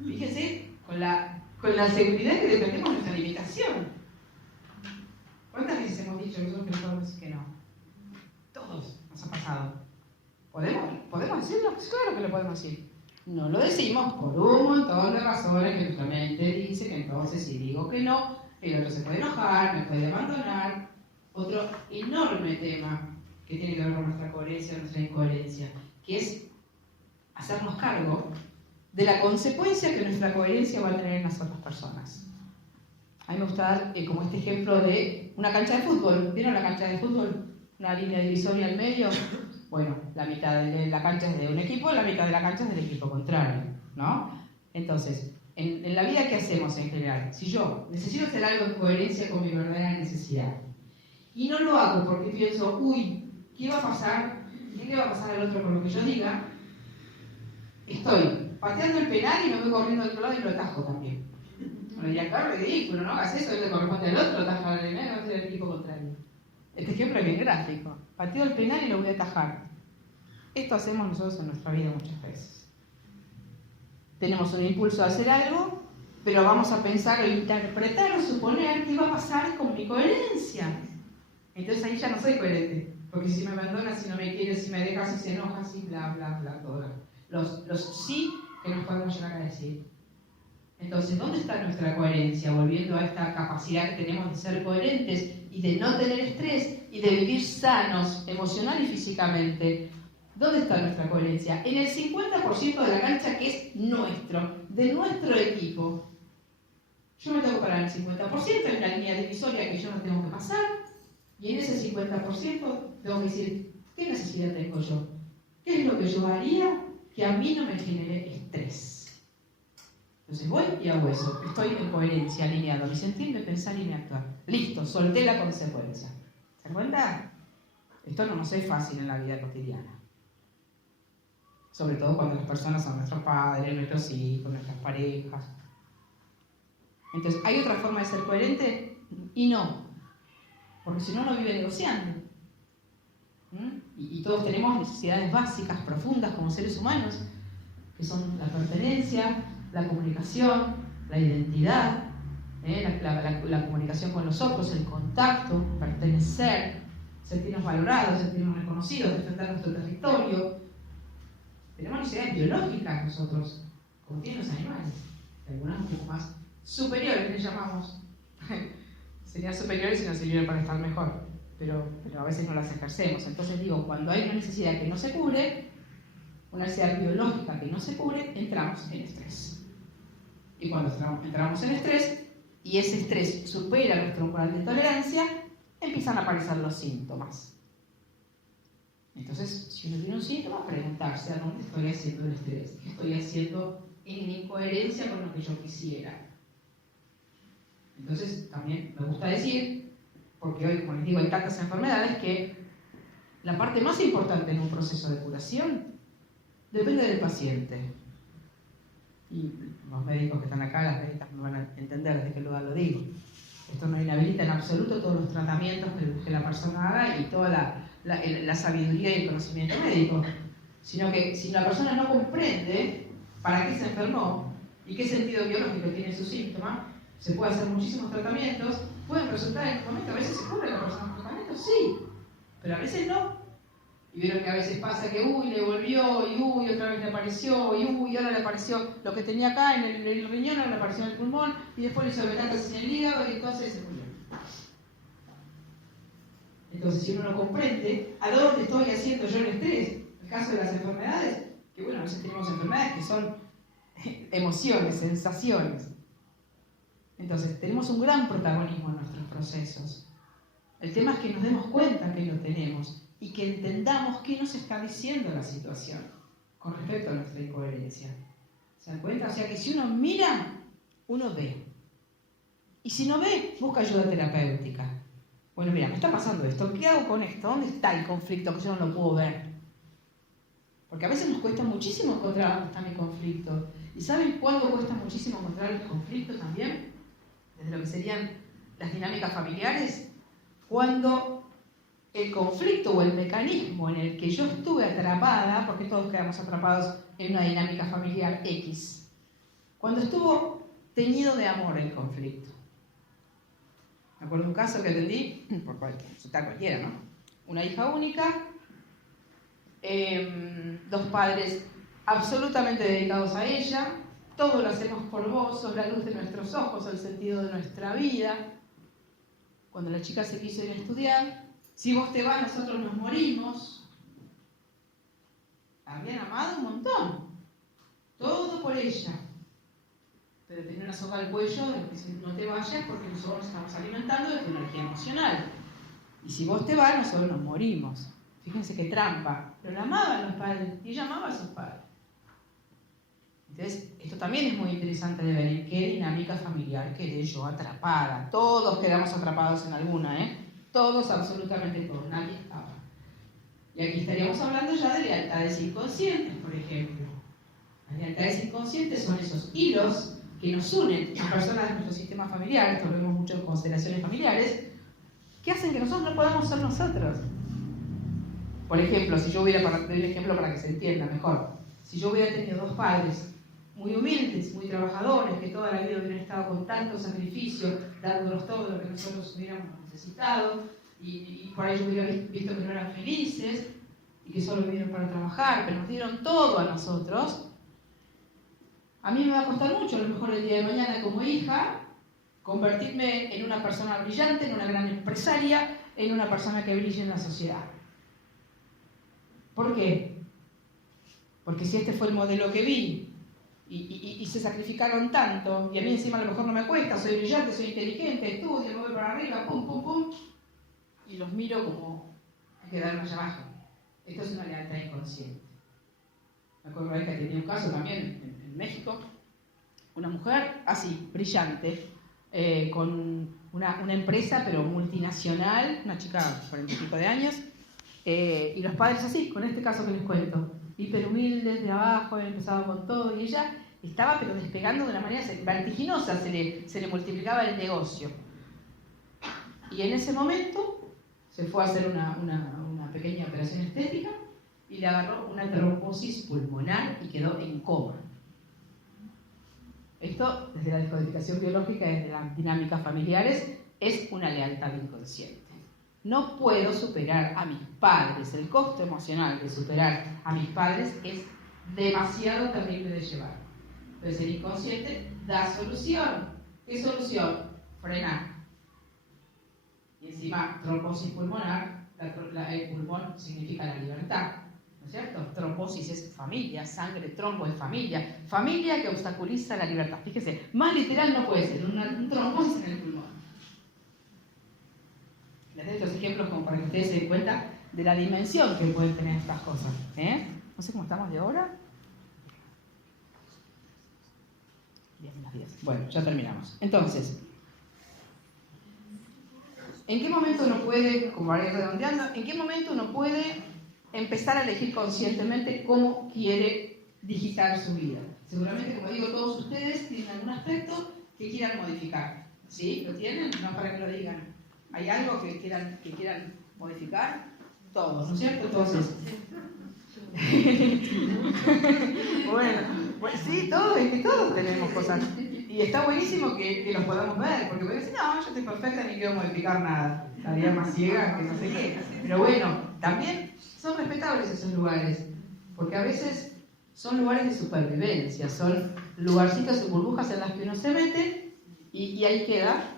Fíjense, con la seguridad que defendemos nuestra limitación. ¿Cuántas veces hemos dicho nosotros que no podemos decir que no? Todos nos ha pasado. ¿Podemos decirlo? Claro que lo podemos decir. No lo decimos por un montón de razones que nuestra mente dice que entonces si digo que no, el otro se puede enojar, me puede abandonar. Otro enorme tema que tiene que ver con nuestra coherencia, nuestra incoherencia, que es hacernos cargo de la consecuencia que nuestra coherencia va a tener en las otras personas. A mí me gusta dar como este ejemplo de una cancha de fútbol. ¿Vieron la cancha de fútbol? Una línea divisoria al medio. Bueno, la mitad de la cancha es de un equipo, la mitad de la cancha es del equipo contrario, ¿no? Entonces, en la vida, ¿qué hacemos en general? Si yo necesito hacer algo en coherencia con mi verdadera necesidad y no lo hago porque pienso, ¿qué va a pasar? ¿Qué le va a pasar al otro con lo que yo diga? Estoy pateando el penal y me voy corriendo del otro lado y lo atajo también. Bueno, diría, claro, ridículo, ¿no? Hagas eso, le corresponde al otro, atajar el penal, no el equipo contrario. Este ejemplo es bien gráfico. Pateo el penal y lo voy a atajar. Esto hacemos nosotros en nuestra vida muchas veces. Tenemos un impulso a hacer algo, pero vamos a pensar o interpretar o suponer qué va a pasar con mi coherencia. Entonces ahí ya no soy coherente, porque si me abandona, si no me quiere, si me deja, si se enoja, si bla, bla, bla, todo. Los sí que nos podemos llegar a decir. Entonces, ¿dónde está nuestra coherencia? Volviendo a esta capacidad que tenemos de ser coherentes y de no tener estrés y de vivir sanos emocional y físicamente. ¿Dónde está nuestra coherencia? En el 50% de la cancha que es nuestro, de nuestro equipo. Yo me tengo que parar en el 50%, en la línea divisoria que yo no tengo que pasar, y en ese 50% tengo que decir, ¿qué necesidad tengo yo? ¿Qué es lo que yo haría que a mí no me genere estrés? Entonces voy y hago eso. Estoy en coherencia, alineado. Mi sentir, mi pensar y mi actuar. Listo, solté la consecuencia. ¿Se dan cuenta? Esto no nos es fácil en la vida cotidiana. Sobre todo cuando las personas son nuestros padres, nuestros hijos, nuestras parejas. Entonces, ¿hay otra forma de ser coherente? Y no. porque si no, no vive negociando. Y todos tenemos necesidades básicas, profundas como seres humanos, que son la pertenencia, la comunicación, la identidad, la comunicación con los otros, el contacto, pertenecer, sentirnos valorados, sentirnos reconocidos, defender nuestro territorio. Tenemos necesidades biológicas nosotros, como tienen los animales, algunas un poco más superiores, les llamamos. Serían superiores si nos sirvieran para estar mejor, pero a veces no las ejercemos. Entonces digo, cuando hay una necesidad que no se cubre, una necesidad biológica que no se cubre, entramos en estrés. Y cuando entramos en estrés, y ese estrés supera nuestro umbral de tolerancia, empiezan a aparecer los síntomas. Entonces, si uno tiene un síntoma, preguntarse a dónde estoy haciendo el estrés, qué estoy haciendo en incoherencia con lo que yo quisiera. Entonces, también me gusta decir, porque hoy, como les digo, hay tantas enfermedades, que la parte más importante en un proceso de curación depende del paciente. Y los médicos que están acá, las médicas me van a entender desde qué lugar lo digo. Esto no inhabilita en absoluto todos los tratamientos que la persona haga y toda la sabiduría y el conocimiento médico, sino que si la persona no comprende para qué se enfermó y qué sentido biológico tiene su síntoma, se puede hacer muchísimos tratamientos, pueden resultar en un momento, a veces se cura la persona con tratamientos, sí, pero a veces no. Y vieron que a veces pasa que le volvió, y otra vez le apareció, y ahora le apareció lo que tenía acá en el riñón, ahora le apareció en el pulmón, y después le hizo metástasis en el hígado, y entonces se murió. Entonces, si uno no comprende a dónde estoy haciendo yo el estrés, el caso de las enfermedades, que bueno, a veces tenemos enfermedades que son emociones, sensaciones. Entonces, tenemos un gran protagonismo en nuestros procesos. El tema es que nos demos cuenta que lo tenemos y que entendamos qué nos está diciendo la situación con respecto a nuestra incoherencia. ¿Se dan cuenta? O sea que si uno mira, uno ve. Y si no ve, busca ayuda terapéutica. Bueno, mira, me está pasando esto, ¿qué hago con esto? ¿Dónde está el conflicto que yo no lo puedo ver? Porque a veces nos cuesta muchísimo encontrar dónde está mi conflicto. ¿Y saben cuándo cuesta muchísimo encontrar el conflicto también? Desde lo que serían las dinámicas familiares. Cuando el conflicto o el mecanismo en el que yo estuve atrapada, porque todos quedamos atrapados en una dinámica familiar X, cuando estuvo teñido de amor el conflicto. Me acuerdo de un caso que atendí, por cualquiera, ¿no? Una hija única, dos padres absolutamente dedicados a ella, todo lo hacemos por vos, sos la luz de nuestros ojos, el sentido de nuestra vida. Cuando la chica se quiso ir a estudiar, si vos te vas, nosotros nos morimos. Habían amado un montón, todo por ella. Pero tenía una soga al cuello de que no te vayas porque nosotros nos estamos alimentando de tu energía emocional. Y si vos te vas, nosotros nos morimos. Fíjense qué trampa. Pero la amaban los padres y ella amaba a sus padres. Entonces, esto también es muy interesante de ver en qué dinámica familiar quedé yo atrapada. Todos quedamos atrapados en alguna, ¿eh? Todos, absolutamente todos. Nadie estaba. Y aquí estaríamos hablando ya de lealtades inconscientes, por ejemplo. Las lealtades inconscientes son esos hilos que nos unen a personas de nuestro sistema familiar, esto lo vemos mucho en constelaciones familiares, que hacen que nosotros no podamos ser nosotros. Por ejemplo, si yo doy un ejemplo para que se entienda mejor, si yo hubiera tenido dos padres muy humildes, muy trabajadores, que toda la vida hubieran estado con tanto sacrificio, dándonos todo lo que nosotros hubiéramos necesitado, y por ahí yo hubiera visto que no eran felices, y que solo vinieron para trabajar, pero nos dieron todo a nosotros, a mí me va a costar mucho, a lo mejor el día de mañana como hija, convertirme en una persona brillante, en una gran empresaria, en una persona que brille en la sociedad. ¿Por qué? Porque si este fue el modelo que vi, y se sacrificaron tanto, y a mí encima a lo mejor no me cuesta, soy brillante, soy inteligente, estudio, me voy para arriba, pum, pum, pum, y los miro como a quedarme allá abajo. Esto es una lealtad inconsciente. Me acuerdo que tenía un caso también en México, una mujer así, brillante, con una empresa pero multinacional, una chica de 40 y pico de años, y los padres así, con este caso que les cuento, hiper humildes, de abajo, habían empezado con todo, y ella estaba pero despegando de una manera vertiginosa, se le multiplicaba el negocio. Y en ese momento se fue a hacer una pequeña operación estética y le agarró una trombosis pulmonar y quedó en coma. Esto, desde la descodificación biológica, desde las dinámicas familiares, es una lealtad inconsciente. No puedo superar a mis padres. El costo emocional de superar a mis padres es demasiado terrible de llevar. Entonces el inconsciente da solución. ¿Qué solución? Frenar. Y encima, trombosis pulmonar, el pulmón significa la libertad. ¿No es cierto? Trombosis es familia, sangre, trombo es familia. Familia que obstaculiza la libertad. Fíjese, más literal no puede ser, un trombosis en el pulmón. Les doy estos ejemplos como para que ustedes se den cuenta de la dimensión que pueden tener estas cosas. No sé cómo estamos de hora. 10:10. Bueno, ya terminamos. Entonces, ¿en qué momento uno puede, como para ir redondeando, en qué momento uno puede empezar a elegir conscientemente cómo quiere digitar su vida? Seguramente, como digo, todos ustedes tienen algún aspecto que quieran modificar. ¿Sí? ¿Lo tienen? No para que lo digan. ¿Hay algo que quieran modificar? Todos, ¿no es cierto? Entonces. Bueno, pues sí, todos tenemos cosas. Y está buenísimo que los podamos ver, porque pueden decir, no, yo estoy perfecta ni quiero modificar nada. Estaría más ciega que no sé qué. Pero bueno, también son respetables esos lugares, porque a veces son lugares de supervivencia, son lugarcitos y burbujas en las que uno se mete y ahí queda.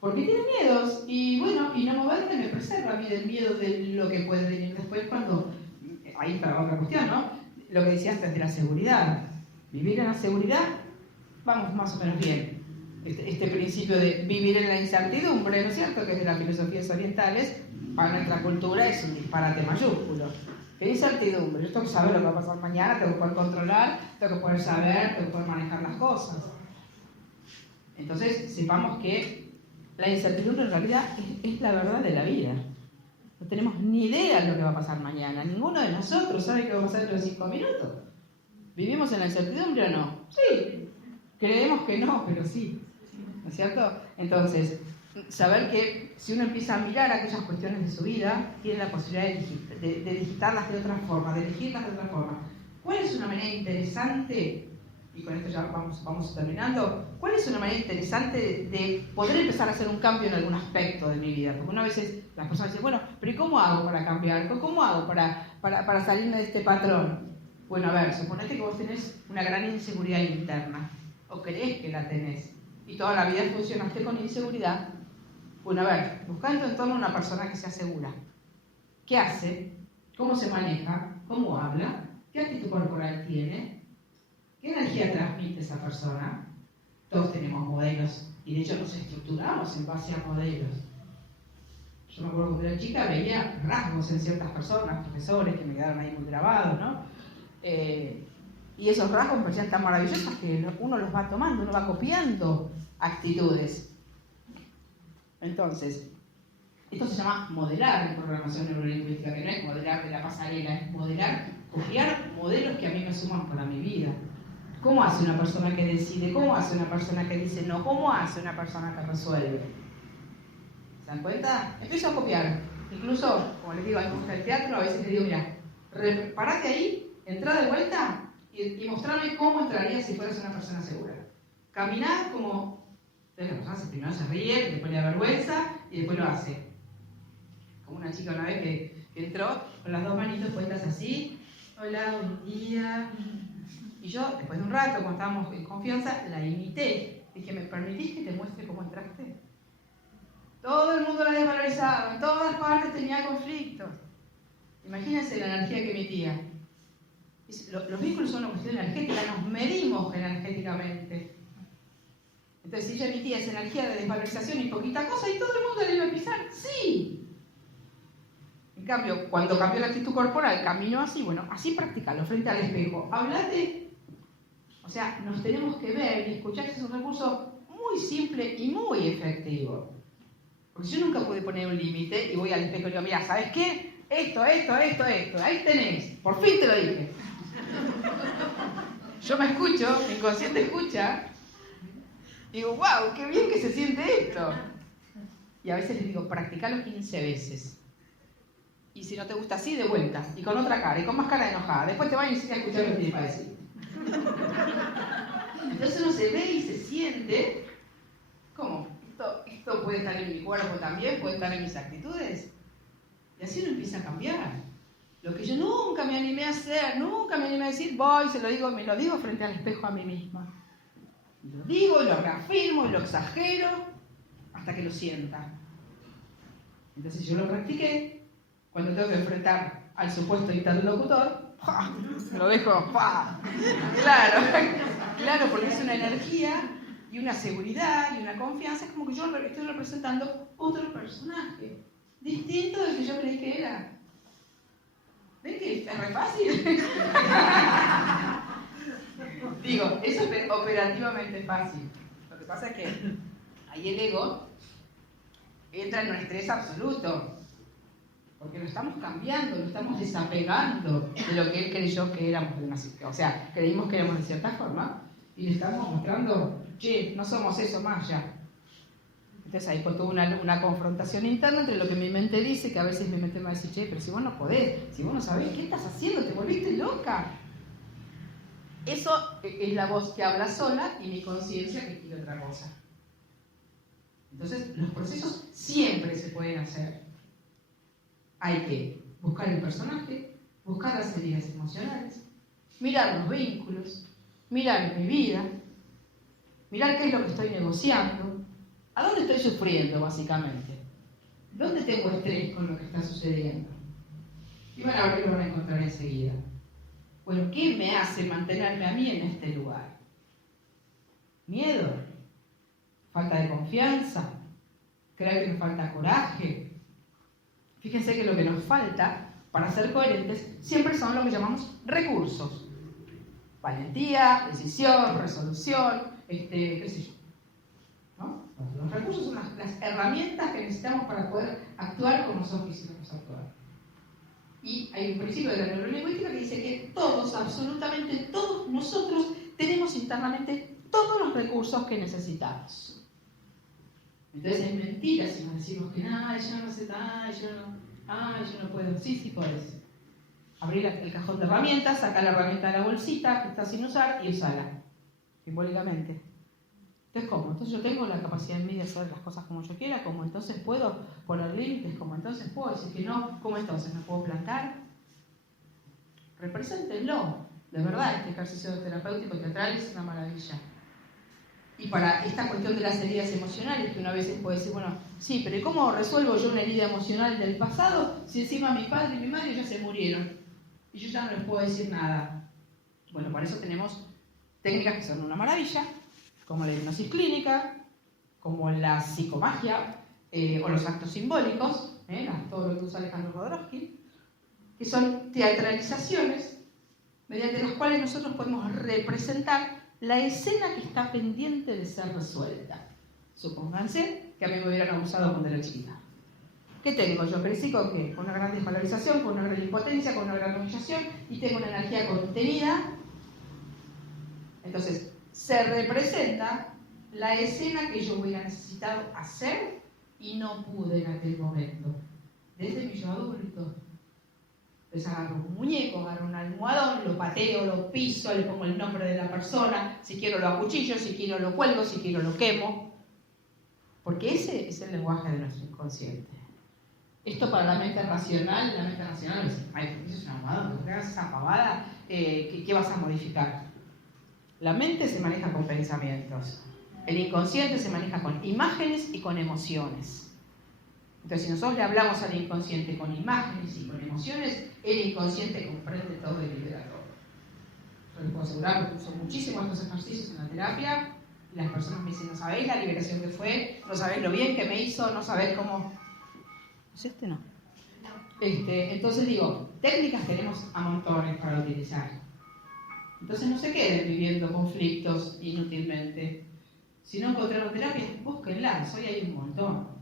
Porque tiene miedos, y bueno, y no moverme me preserva a mí del miedo de lo que puede venir después cuando... Ahí está otra cuestión, ¿no? Lo que decía antes de la seguridad. Vivir en la seguridad, vamos más o menos bien. Este principio de vivir en la incertidumbre, ¿no es cierto? Que es de las filosofías orientales, para nuestra cultura es un disparate mayúsculo. ¿Qué incertidumbre? Yo tengo que saber lo que va a pasar mañana, tengo que poder controlar, tengo que poder saber, tengo que poder manejar las cosas. Entonces, sepamos que la incertidumbre en realidad es la verdad de la vida. No tenemos ni idea de lo que va a pasar mañana. Ninguno de nosotros sabe qué va a pasar dentro de 5 minutos. ¿Vivimos en la incertidumbre o no? Sí. Creemos que no, pero sí. ¿No es cierto? Entonces, saber que si uno empieza a mirar aquellas cuestiones de su vida, tiene la posibilidad de digitarlas de otra forma, de elegirlas de otra forma. ¿Cuál es una manera interesante? Y con esto ya vamos terminando. ¿Cuál es una manera interesante de poder empezar a hacer un cambio en algún aspecto de mi vida? Porque una vez las personas dicen, bueno, pero ¿y cómo hago para cambiar? ¿Cómo hago para salirme de este patrón? Bueno, a ver, suponete que vos tenés una gran inseguridad interna, o creés que la tenés, y toda la vida funcionaste con inseguridad. Bueno, a ver, buscando en torno a una persona que sea segura. ¿Qué hace? ¿Cómo se maneja? ¿Cómo habla? ¿Qué actitud corporal tiene? ¿Qué energía transmite esa persona? Todos tenemos modelos y de hecho nos estructuramos en base a modelos. Yo me acuerdo cuando era chica veía rasgos en ciertas personas, profesores que me quedaron ahí muy grabados, ¿no? Y esos rasgos me parecían tan maravillosos que uno los va tomando, uno va copiando actitudes. Entonces, esto se llama modelar en programación neurolingüística, que no es modelar de la pasarela, es modelar, copiar modelos que a mí me suman para mi vida. ¿Cómo hace una persona que decide? ¿Cómo hace una persona que dice no? ¿Cómo hace una persona que resuelve? ¿Se dan cuenta? Empiezo a copiar. Incluso, como les digo, a mí me gusta el teatro, a veces les digo, mira, parate ahí, entra de vuelta y mostrame cómo entrarías si fueras una persona segura. Caminar como... Entonces la persona primero se ríe, después le da vergüenza y después lo hace. Como una chica una vez que entró con las 2 manitos puestas así. Hola, buen día. Y yo, después de un rato, cuando estábamos en confianza, la imité. Dije, ¿me permitís que te muestre cómo entraste? Todo el mundo la desvalorizaba, en todas partes tenía conflictos. Imagínense la energía que emitía. Los vínculos son una cuestión energética, nos medimos energéticamente. Entonces, si ella emitía esa energía de desvalorización y poquita cosa, y todo el mundo le iba a pisar, ¡sí! En cambio, cuando cambió la actitud corporal, caminó así, bueno, así practicalo, frente al espejo. Hablate. O sea, nos tenemos que ver y escuchar, es un recurso muy simple y muy efectivo. Porque yo nunca pude poner un límite y voy al espejo y digo, mira, ¿sabes qué? Esto, ahí tenés, por fin te lo dije. Yo me escucho, mi inconsciente escucha, y digo, wow, qué bien que se siente esto. Y a veces les digo, practicalo 15 veces. Y si no te gusta así, de vuelta. Y con otra cara, y con más cara de enojada. Después te van y enseña a escuchar lo que tiene para decir. Entonces uno se ve y se siente, ¿cómo? Esto puede estar en mi cuerpo también, puede estar en mis actitudes. Y así uno empieza a cambiar. Lo que yo nunca me animé a hacer, nunca me animé a decir, voy, me lo digo frente al espejo a mí misma. Lo digo, lo reafirmo, lo exagero, hasta que lo sienta. Entonces yo lo practiqué. Cuando tengo que enfrentar al supuesto interlocutor, ¡ja! Me lo dejo, ¡ja! Claro, porque es una energía y una seguridad y una confianza. Es como que yo estoy representando otro personaje, distinto del que yo creí que era. ¿Ven que es re fácil? Digo, eso es operativamente fácil. Lo que pasa es que ahí el ego entra en un estrés absoluto. Porque lo estamos cambiando, lo estamos desapegando de lo que él creyó que éramos. O sea, creímos que éramos de cierta forma y le estamos mostrando, che, no somos eso más ya. Entonces ahí fue toda una confrontación interna entre lo que mi mente dice, que a veces mi mente me va a decir, che, pero si vos no podés, si vos no sabés, ¿qué estás haciendo? ¿Te volviste loca? Eso es la voz que habla sola y mi conciencia que quiere otra cosa. Entonces los procesos siempre se pueden hacer. Hay que buscar el personaje, buscar las heridas emocionales, mirar los vínculos, mirar mi vida, mirar qué es lo que estoy negociando, a dónde estoy sufriendo básicamente, dónde tengo estrés con lo que está sucediendo. Y van a ver que lo van a encontrar enseguida. Bueno, ¿qué me hace mantenerme a mí en este lugar? ¿Miedo? ¿Falta de confianza? ¿Creer que me falta coraje? Fíjense que lo que nos falta para ser coherentes siempre son lo que llamamos recursos. Valentía, decisión, resolución, qué sé yo. ¿No? Los recursos son las herramientas que necesitamos para poder actuar como nosotros quisiéramos actuar. Y hay un principio de la neurolingüística que dice que todos, absolutamente todos nosotros, tenemos internamente todos los recursos que necesitamos. Entonces es mentira si nos decimos que yo no sé nada, yo no puedo. Sí podés. Abrir el cajón de herramientas, sacar la herramienta de la bolsita que está sin usar y usarla, simbólicamente. Entonces, ¿cómo? Entonces yo tengo la capacidad en mí de hacer las cosas como yo quiera, como entonces puedo poner límites, como entonces puedo decir que no, como entonces me puedo plantar. Represéntenlo. De verdad, este ejercicio terapéutico y teatral es una maravilla. Y para esta cuestión de las heridas emocionales, que una vez puede decir, bueno, sí, pero ¿y cómo resuelvo yo una herida emocional del pasado si encima mi padre y mi madre ya se murieron? Y yo ya no les puedo decir nada. Bueno, para eso tenemos técnicas que son una maravilla, como la hipnosis clínica, como la psicomagia, o los actos simbólicos, todo lo que usa Alejandro Jodorowsky, que son teatralizaciones mediante las cuales nosotros podemos representar la escena que está pendiente de ser resuelta. Supónganse que a mí me hubieran abusado cuando era chiquita. ¿Qué tengo? Yo crecí con ¿qué? Con una gran desvalorización, con una gran impotencia, con una gran humillación y tengo una energía contenida. Entonces, se representa la escena que yo hubiera necesitado hacer y no pude en aquel momento. Desde mi yo adulto. Entonces agarro un muñeco, agarro un almohadón, lo pateo, lo piso, le pongo el nombre de la persona, si quiero lo acuchillo, si quiero lo cuelgo, si quiero lo quemo. Porque ese es el lenguaje de nuestro inconsciente. Esto para la mente racional dice, ay, eso es un almohadón, que hagas esa pavada, ¿qué vas a modificar? La mente se maneja con pensamientos, el inconsciente se maneja con imágenes y con emociones. Entonces, si nosotros le hablamos al inconsciente con imágenes y con emociones, el inconsciente comprende todo y libera todo. Yo les puedo asegurar que uso muchísimo estos ejercicios en la terapia y las personas me dicen, no sabéis la liberación que fue, no sabéis lo bien que me hizo, no sabéis cómo... ¿Es no? Entonces digo, técnicas tenemos a montones para utilizar. Entonces no se queden viviendo conflictos inútilmente. Si no encontraron terapia, búsquenlas, hoy hay un montón.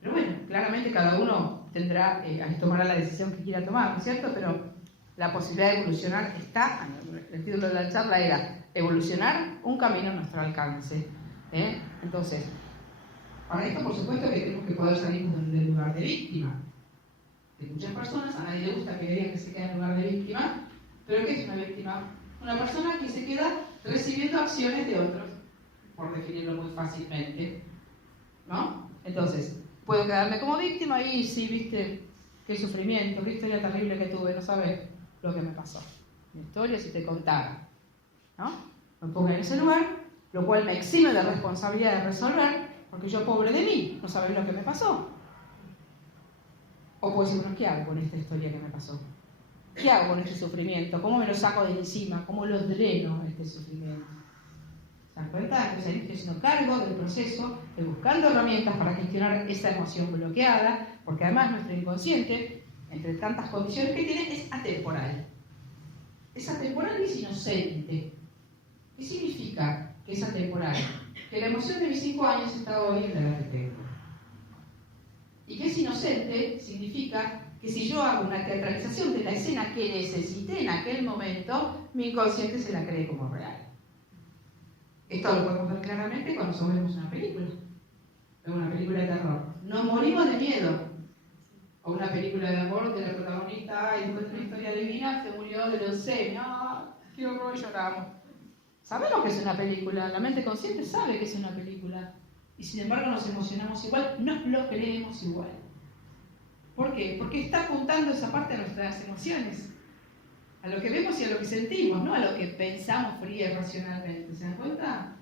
Pero bueno, claramente cada uno tomará la decisión que quiera tomar, ¿no es cierto? Pero la posibilidad de evolucionar está, el título de la charla era evolucionar un camino a nuestro alcance. Entonces, para esto por supuesto que tenemos que poder salir del lugar de víctima. de muchas personas. A nadie le gusta que digan que se queda en lugar de víctima. ¿Pero qué es una víctima? Una persona que se queda recibiendo acciones de otros, por definirlo muy fácilmente, ¿no? Entonces, puedo quedarme como víctima y sí, viste, qué sufrimiento, qué historia terrible que tuve, no sabes lo que me pasó. Mi historia si te contara, ¿no? Me pongo en ese lugar, lo cual me exime de responsabilidad de resolver, porque yo, pobre de mí, no sabes lo que me pasó. O puedo decir, bueno, ¿qué hago con esta historia que me pasó? ¿Qué hago con este sufrimiento? ¿Cómo me lo saco de encima? ¿Cómo lo dreno este sufrimiento? ¿Se dan cuenta? Entonces ahí estoy haciendo cargo del proceso, estoy buscando herramientas para gestionar esa emoción bloqueada, porque además nuestro inconsciente, entre tantas condiciones que tiene, es atemporal. Es atemporal y es inocente. ¿Qué significa que es atemporal? Que la emoción de mis 5 años está hoy en la edad que tengo. Y que es inocente significa que si yo hago una teatralización de la escena que necesité en aquel momento, mi inconsciente se la cree como real. Esto lo podemos ver claramente cuando vemos una película. Una película de terror. Nos morimos de miedo. O una película de amor de la protagonista, y después de una historia divina, se murió de leucemia. ¡Qué horror! Y lloramos. Sabemos que es una película. La mente consciente sabe que es una película. Y sin embargo nos emocionamos igual, nos lo creemos igual. ¿Por qué? Porque está apuntando esa parte a nuestras emociones, a lo que vemos y a lo que sentimos, no a lo que pensamos fría y racionalmente. ¿Se dan cuenta?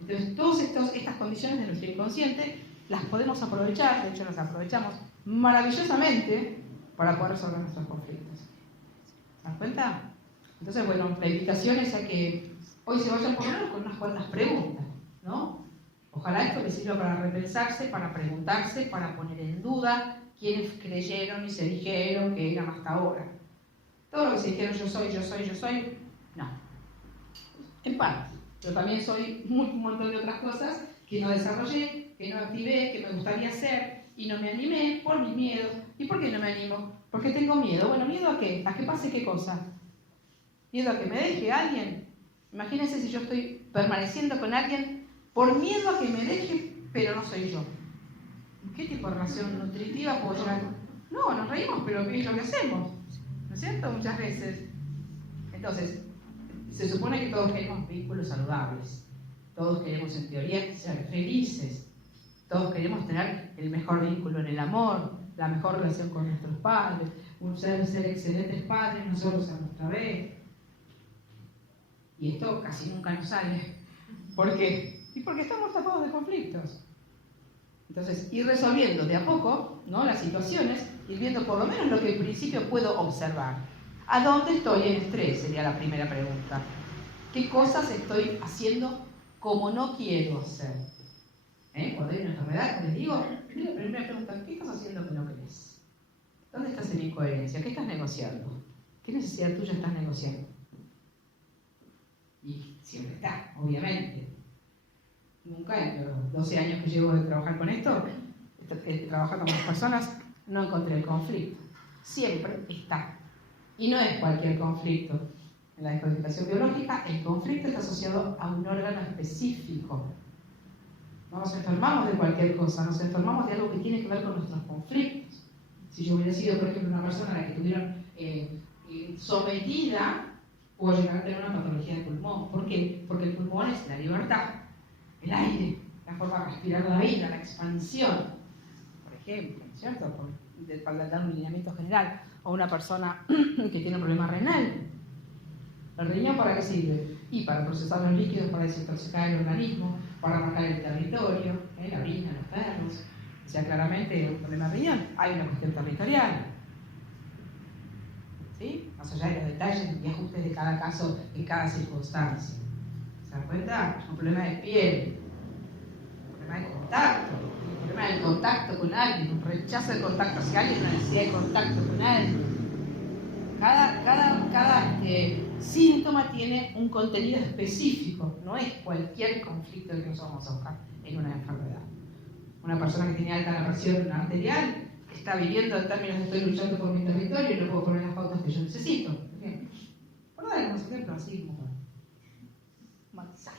Entonces, todas estas condiciones de nuestro inconsciente las podemos aprovechar, de hecho las aprovechamos maravillosamente para poder resolver nuestros conflictos. ¿Se dan cuenta? Entonces, bueno, la invitación es a que hoy se vayan por lo menos con unas cuantas preguntas, ¿no? Ojalá esto les sirva para repensarse, para preguntarse, para poner en duda quiénes creyeron y se dijeron que eran hasta ahora. Todo lo que se dijeron yo soy, no. En parte. Pero también soy un montón de otras cosas que no desarrollé, que no activé, que me gustaría hacer y no me animé por mis miedos. ¿Y por qué no me animo? Porque tengo miedo. Bueno, ¿miedo a qué? ¿A que pase qué cosa? ¿Miedo a que me deje alguien? Imagínense si yo estoy permaneciendo con alguien por miedo a que me deje, pero no soy yo. ¿Qué tipo de relación nutritiva puedo llegar? No, nos reímos, pero ¿qué es lo que hacemos? ¿No es cierto? Muchas veces. Entonces, se supone que todos queremos vínculos saludables. Todos queremos, en teoría, ser felices. Todos queremos tener el mejor vínculo en el amor, la mejor relación con nuestros padres, ser excelentes padres nosotros a nuestra vez. Y esto casi nunca nos sale. ¿Por qué? Y porque estamos tapados de conflictos. Entonces, ir resolviendo de a poco, ¿no?, las situaciones, ir viendo por lo menos lo que en principio puedo observar. ¿A dónde estoy en estrés? Sería la primera pregunta. ¿Qué cosas estoy haciendo como no quiero hacer? Cuando hay una enfermedad, como les digo, la primera pregunta, ¿qué estás haciendo que no querés? ¿Dónde estás en incoherencia? ¿Qué estás negociando? ¿Qué necesidad tuya estás negociando? Y siempre está, obviamente. Nunca en los 12 años que llevo de trabajar con esto, trabajando con las personas, no encontré el conflicto. Siempre está. Y no es cualquier conflicto. En la descodificación biológica, el conflicto está asociado a un órgano específico. No nos enfermamos de cualquier cosa, nos enfermamos de algo que tiene que ver con nuestros conflictos. Si yo hubiera sido, por ejemplo, una persona a la que tuvieron sometida, puedo llegar a tener una patología de pulmón. ¿Por qué? Porque el pulmón es la libertad, el aire, la forma de respirar la vida, la expansión, por ejemplo, ¿cierto? Para dar un lineamiento general. O una persona que tiene un problema renal. ¿El riñón para qué sirve? Y para procesar los líquidos, para desintoxicar el organismo, para marcar el territorio, la orina, los perros. O sea, claramente un problema de riñón, hay una cuestión territorial. ¿Sí? Más allá de los detalles y ajustes de cada caso, en cada circunstancia. ¿Se dan cuenta? Un problema de piel, un problema de contacto, un problema del contacto con alguien, un rechazo de contacto hacia alguien, una necesidad de contacto con alguien. Cada síntoma tiene un contenido específico, no es cualquier conflicto que nosotros vamos a buscar en una enfermedad. Una persona que tiene alta presión arterial está viviendo en términos de estoy luchando por mi territorio y no puedo poner las pautas que yo necesito. Por dar unos ejemplos así como matizar.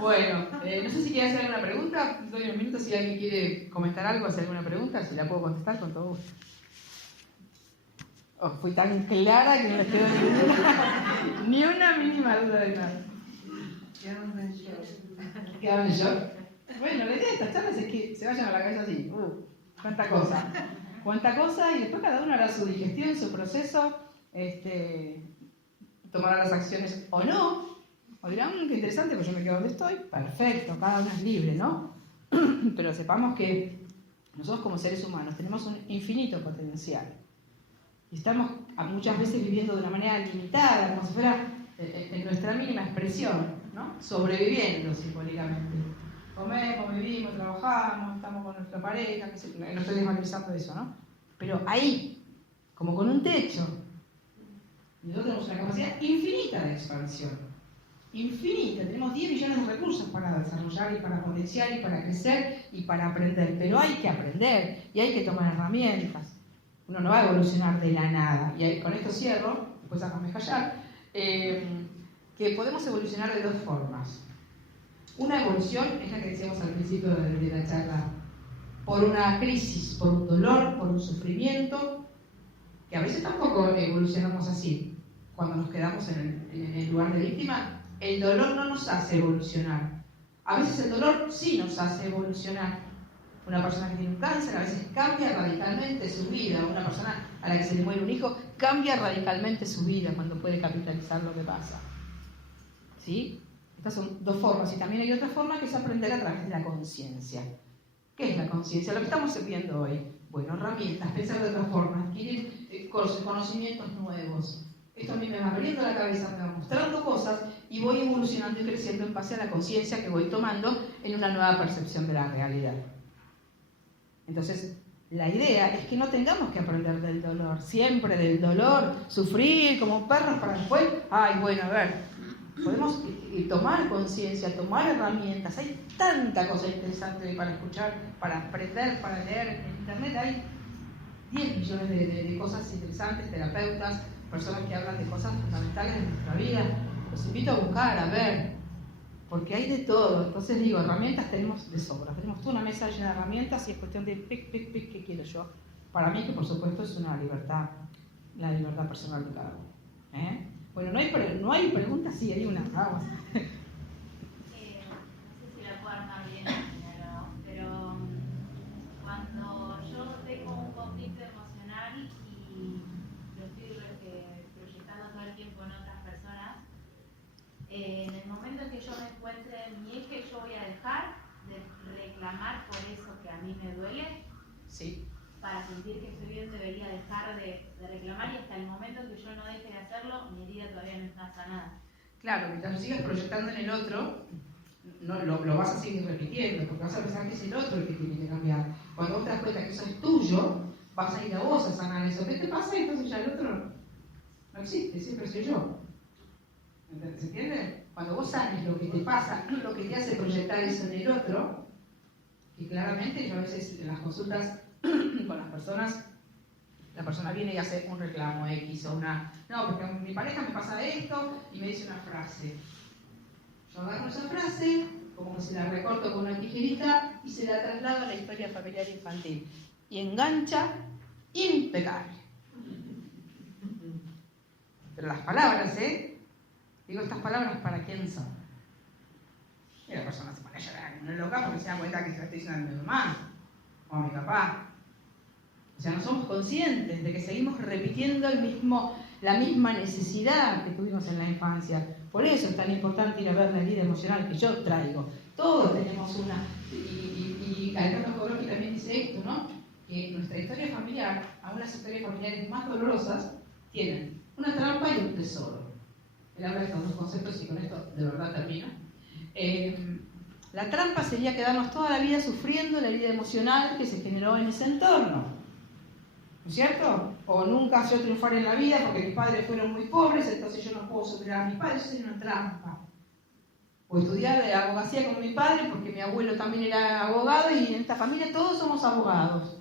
Bueno, no sé si quiere hacer alguna pregunta. Doy unos minutos si alguien quiere comentar algo, hacer alguna pregunta, si la puedo contestar con todo gusto. Oh, fui tan clara que no les quedó ni una mínima duda de nada. ¿Quedaron en shock? Bueno, la idea de estas charlas es que se vayan a la cabeza así. Cuánta cosa. Cuánta cosa, y después cada uno hará su digestión, su proceso, tomará las acciones o no. O dirán, qué interesante, pues yo me quedo donde estoy. Perfecto, cada uno es libre, ¿no? Pero sepamos que nosotros como seres humanos tenemos un infinito potencial. Y estamos muchas veces viviendo de una manera limitada, como si fuera en nuestra mínima expresión, ¿no? Sobreviviendo simbólicamente. Comemos, vivimos, trabajamos, estamos con nuestra pareja, no estoy desvalorizando eso, ¿no? Pero ahí, como con un techo, nosotros tenemos una capacidad infinita de expansión. Infinita, tenemos 10 millones de recursos para desarrollar y para potenciar y para crecer y para aprender, pero hay que aprender y hay que tomar herramientas. Uno no va a evolucionar de la nada, y con esto cierro, después hágame callar, que podemos evolucionar de dos formas. Una evolución es la que decíamos al principio de la charla, por una crisis, por un dolor, por un sufrimiento, que a veces tampoco evolucionamos así. Cuando nos quedamos en el lugar de víctima, el dolor no nos hace evolucionar. A veces el dolor sí nos hace evolucionar. Una persona que tiene un cáncer a veces cambia radicalmente su vida. Una persona a la que se le muere un hijo cambia radicalmente su vida cuando puede capitalizar lo que pasa. ¿Sí? Estas son dos formas. Y también hay otra forma que es aprender a través de la conciencia. ¿Qué es la conciencia? Lo que estamos viendo hoy. Bueno, herramientas, pensar de otra forma, adquirir conocimientos nuevos. Esto a mí me va abriendo la cabeza, me va mostrando cosas y voy evolucionando y creciendo en base a la conciencia que voy tomando en una nueva percepción de la realidad. Entonces, la idea es que no tengamos que aprender del dolor, siempre del dolor, sufrir como perros para después, ay, bueno, a ver, podemos tomar conciencia, tomar herramientas, hay tanta cosa interesante para escuchar, para aprender, para leer. En internet hay 10 millones de cosas interesantes, terapeutas, personas que hablan de cosas fundamentales de nuestra vida. Los invito a buscar, a ver, porque hay de todo. Entonces digo, herramientas tenemos de sobra, tenemos toda una mesa llena de herramientas y es cuestión de pic, ¿qué quiero yo? Para mí, que por supuesto es una libertad, la libertad personal de cada uno. Bueno, no hay preguntas, sí, hay una, vamos. No sé si la puedo armar bien, pero cuando yo tengo un conflicto emocional y lo estoy proyectando todo el tiempo en otras personas, en el momento en que yo me encuentre en mi eje, yo voy a dejar de reclamar por eso que a mí me duele. Sí. Para sentir que estoy bien debería dejar de reclamar, y hasta el momento en que yo no deje de hacerlo, mi herida todavía no está sanada. Claro, mientras lo sigas proyectando en el otro, no, lo vas a seguir repitiendo, porque vas a pensar que es el otro el que tiene que cambiar. Cuando vos te das cuenta que eso es tuyo, vas a ir a vos a sanar eso. ¿Qué te pasa? Entonces ya el otro no existe, siempre soy yo. ¿Se entiende? Cuando vos sanes lo que te pasa, lo que te hace proyectar eso en el otro, que claramente yo a veces en las consultas con las personas, la persona viene y hace un reclamo X o una... No, porque a mi pareja me pasa esto y me dice una frase. Yo agarro esa frase, como si la recorto con una tijerita y se la traslado a la historia familiar infantil. Y engancha impecable. Pero las palabras, digo, estas palabras, ¿para quién son? Y la persona se pone a llorar, no es loca, porque se da cuenta que se la estoy diciendo a mi mamá o a mi papá. O sea, no somos conscientes de que seguimos repitiendo la misma necesidad que tuvimos en la infancia. Por eso es tan importante ir a ver la herida emocional que yo traigo. Todos tenemos una. Y Alberto Jodorowsky también dice esto, ¿no? Que nuestra historia familiar, aún las historias familiares más dolorosas, tienen una trampa y un tesoro. Él habla de estos dos conceptos y con esto de verdad termino. La trampa sería quedarnos toda la vida sufriendo la herida emocional que se generó en ese entorno. ¿No es cierto? O nunca yo triunfar en la vida porque mis padres fueron muy pobres, entonces yo no puedo superar a mis padres, eso sería una trampa. O estudiar abogacía con mi padre porque mi abuelo también era abogado y en esta familia todos somos abogados.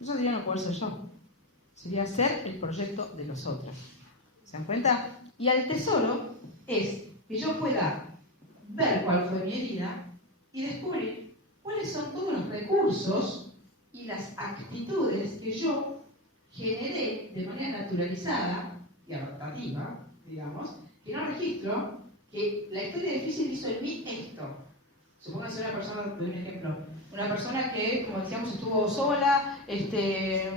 Eso sería no poder ser yo. Sería ser el proyecto de los otros. ¿Se dan cuenta? Y al tesoro es que yo pueda ver cuál fue mi herida y descubrir cuáles son todos los recursos y las actitudes que yo generé de manera naturalizada y adaptativa, digamos, que no registro, que la historia difícil hizo en mí esto. Supóngase una persona, doy un ejemplo, una persona que, como decíamos, estuvo sola,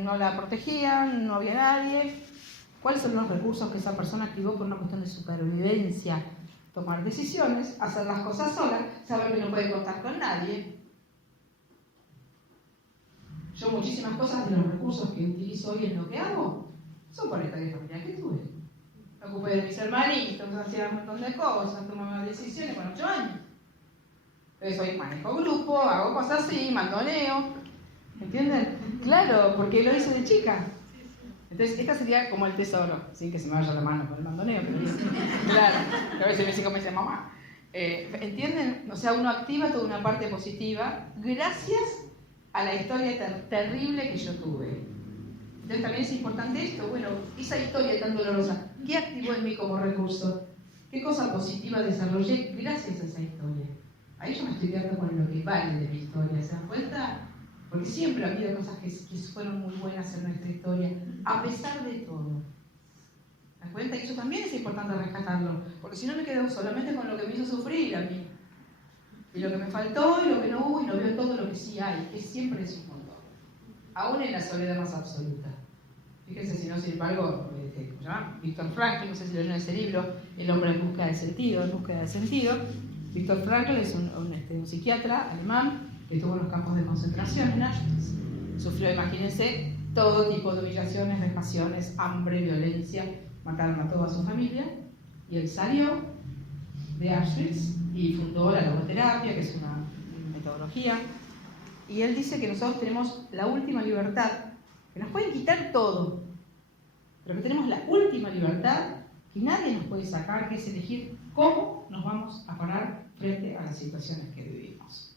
no la protegían, no había nadie. ¿Cuáles son los recursos que esa persona activó por una cuestión de supervivencia? Tomar decisiones, hacer las cosas sola, saber que no puede contar con nadie. Yo muchísimas cosas de los recursos que utilizo hoy en lo que hago son por la historia familiar que tuve. Me ocupé de mis hermanitos, hacía un montón de cosas, tomaba decisiones con 8 años. Entonces hoy manejo grupo, hago cosas así, mandoneo. ¿Entienden? Claro, porque lo hice de chica. Entonces, esta sería como el tesoro, sin que se me vaya la mano con el mandoneo, pero bien. Claro, a veces mis hijos me dicen, mamá. ¿Entienden? O sea, uno activa toda una parte positiva gracias a la historia terrible que yo tuve. Entonces, también es importante esto. Bueno, esa historia tan dolorosa, ¿qué activó en mí como recurso? ¿Qué cosa positiva desarrollé gracias a esa historia? Ahí yo me estoy quedando con lo que vale de mi historia, ¿se dan cuenta? Porque siempre ha habido cosas que fueron muy buenas en nuestra historia, a pesar de todo. ¿Te das cuenta? Y eso también es importante rescatarlo, porque si no me quedo solamente con lo que me hizo sufrir a mí. Y lo que me faltó, y lo que no hubo, y no veo todo lo que sí hay, que siempre es un montón. Aún en la soledad más absoluta. Fíjense si no sirve algo, ¿cómo se llama? Viktor Frankl, no sé si lo leyeron ese libro, El hombre en búsqueda de sentido, Viktor Frankl es un psiquiatra alemán que estuvo en los campos de concentración en Auschwitz. Sufrió, imagínense, todo tipo de humillaciones, vejaciones, hambre, violencia, mataron a toda su familia, y él salió de Auschwitz y fundó la logoterapia, que es una metodología, y él dice que nosotros tenemos la última libertad, que nos pueden quitar todo, pero que tenemos la última libertad que nadie nos puede sacar, que es elegir cómo nos vamos a parar frente a las situaciones que vivimos.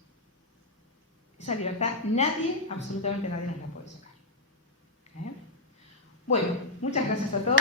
Esa libertad nadie, absolutamente nadie nos la puede sacar. Bueno, muchas gracias a todos.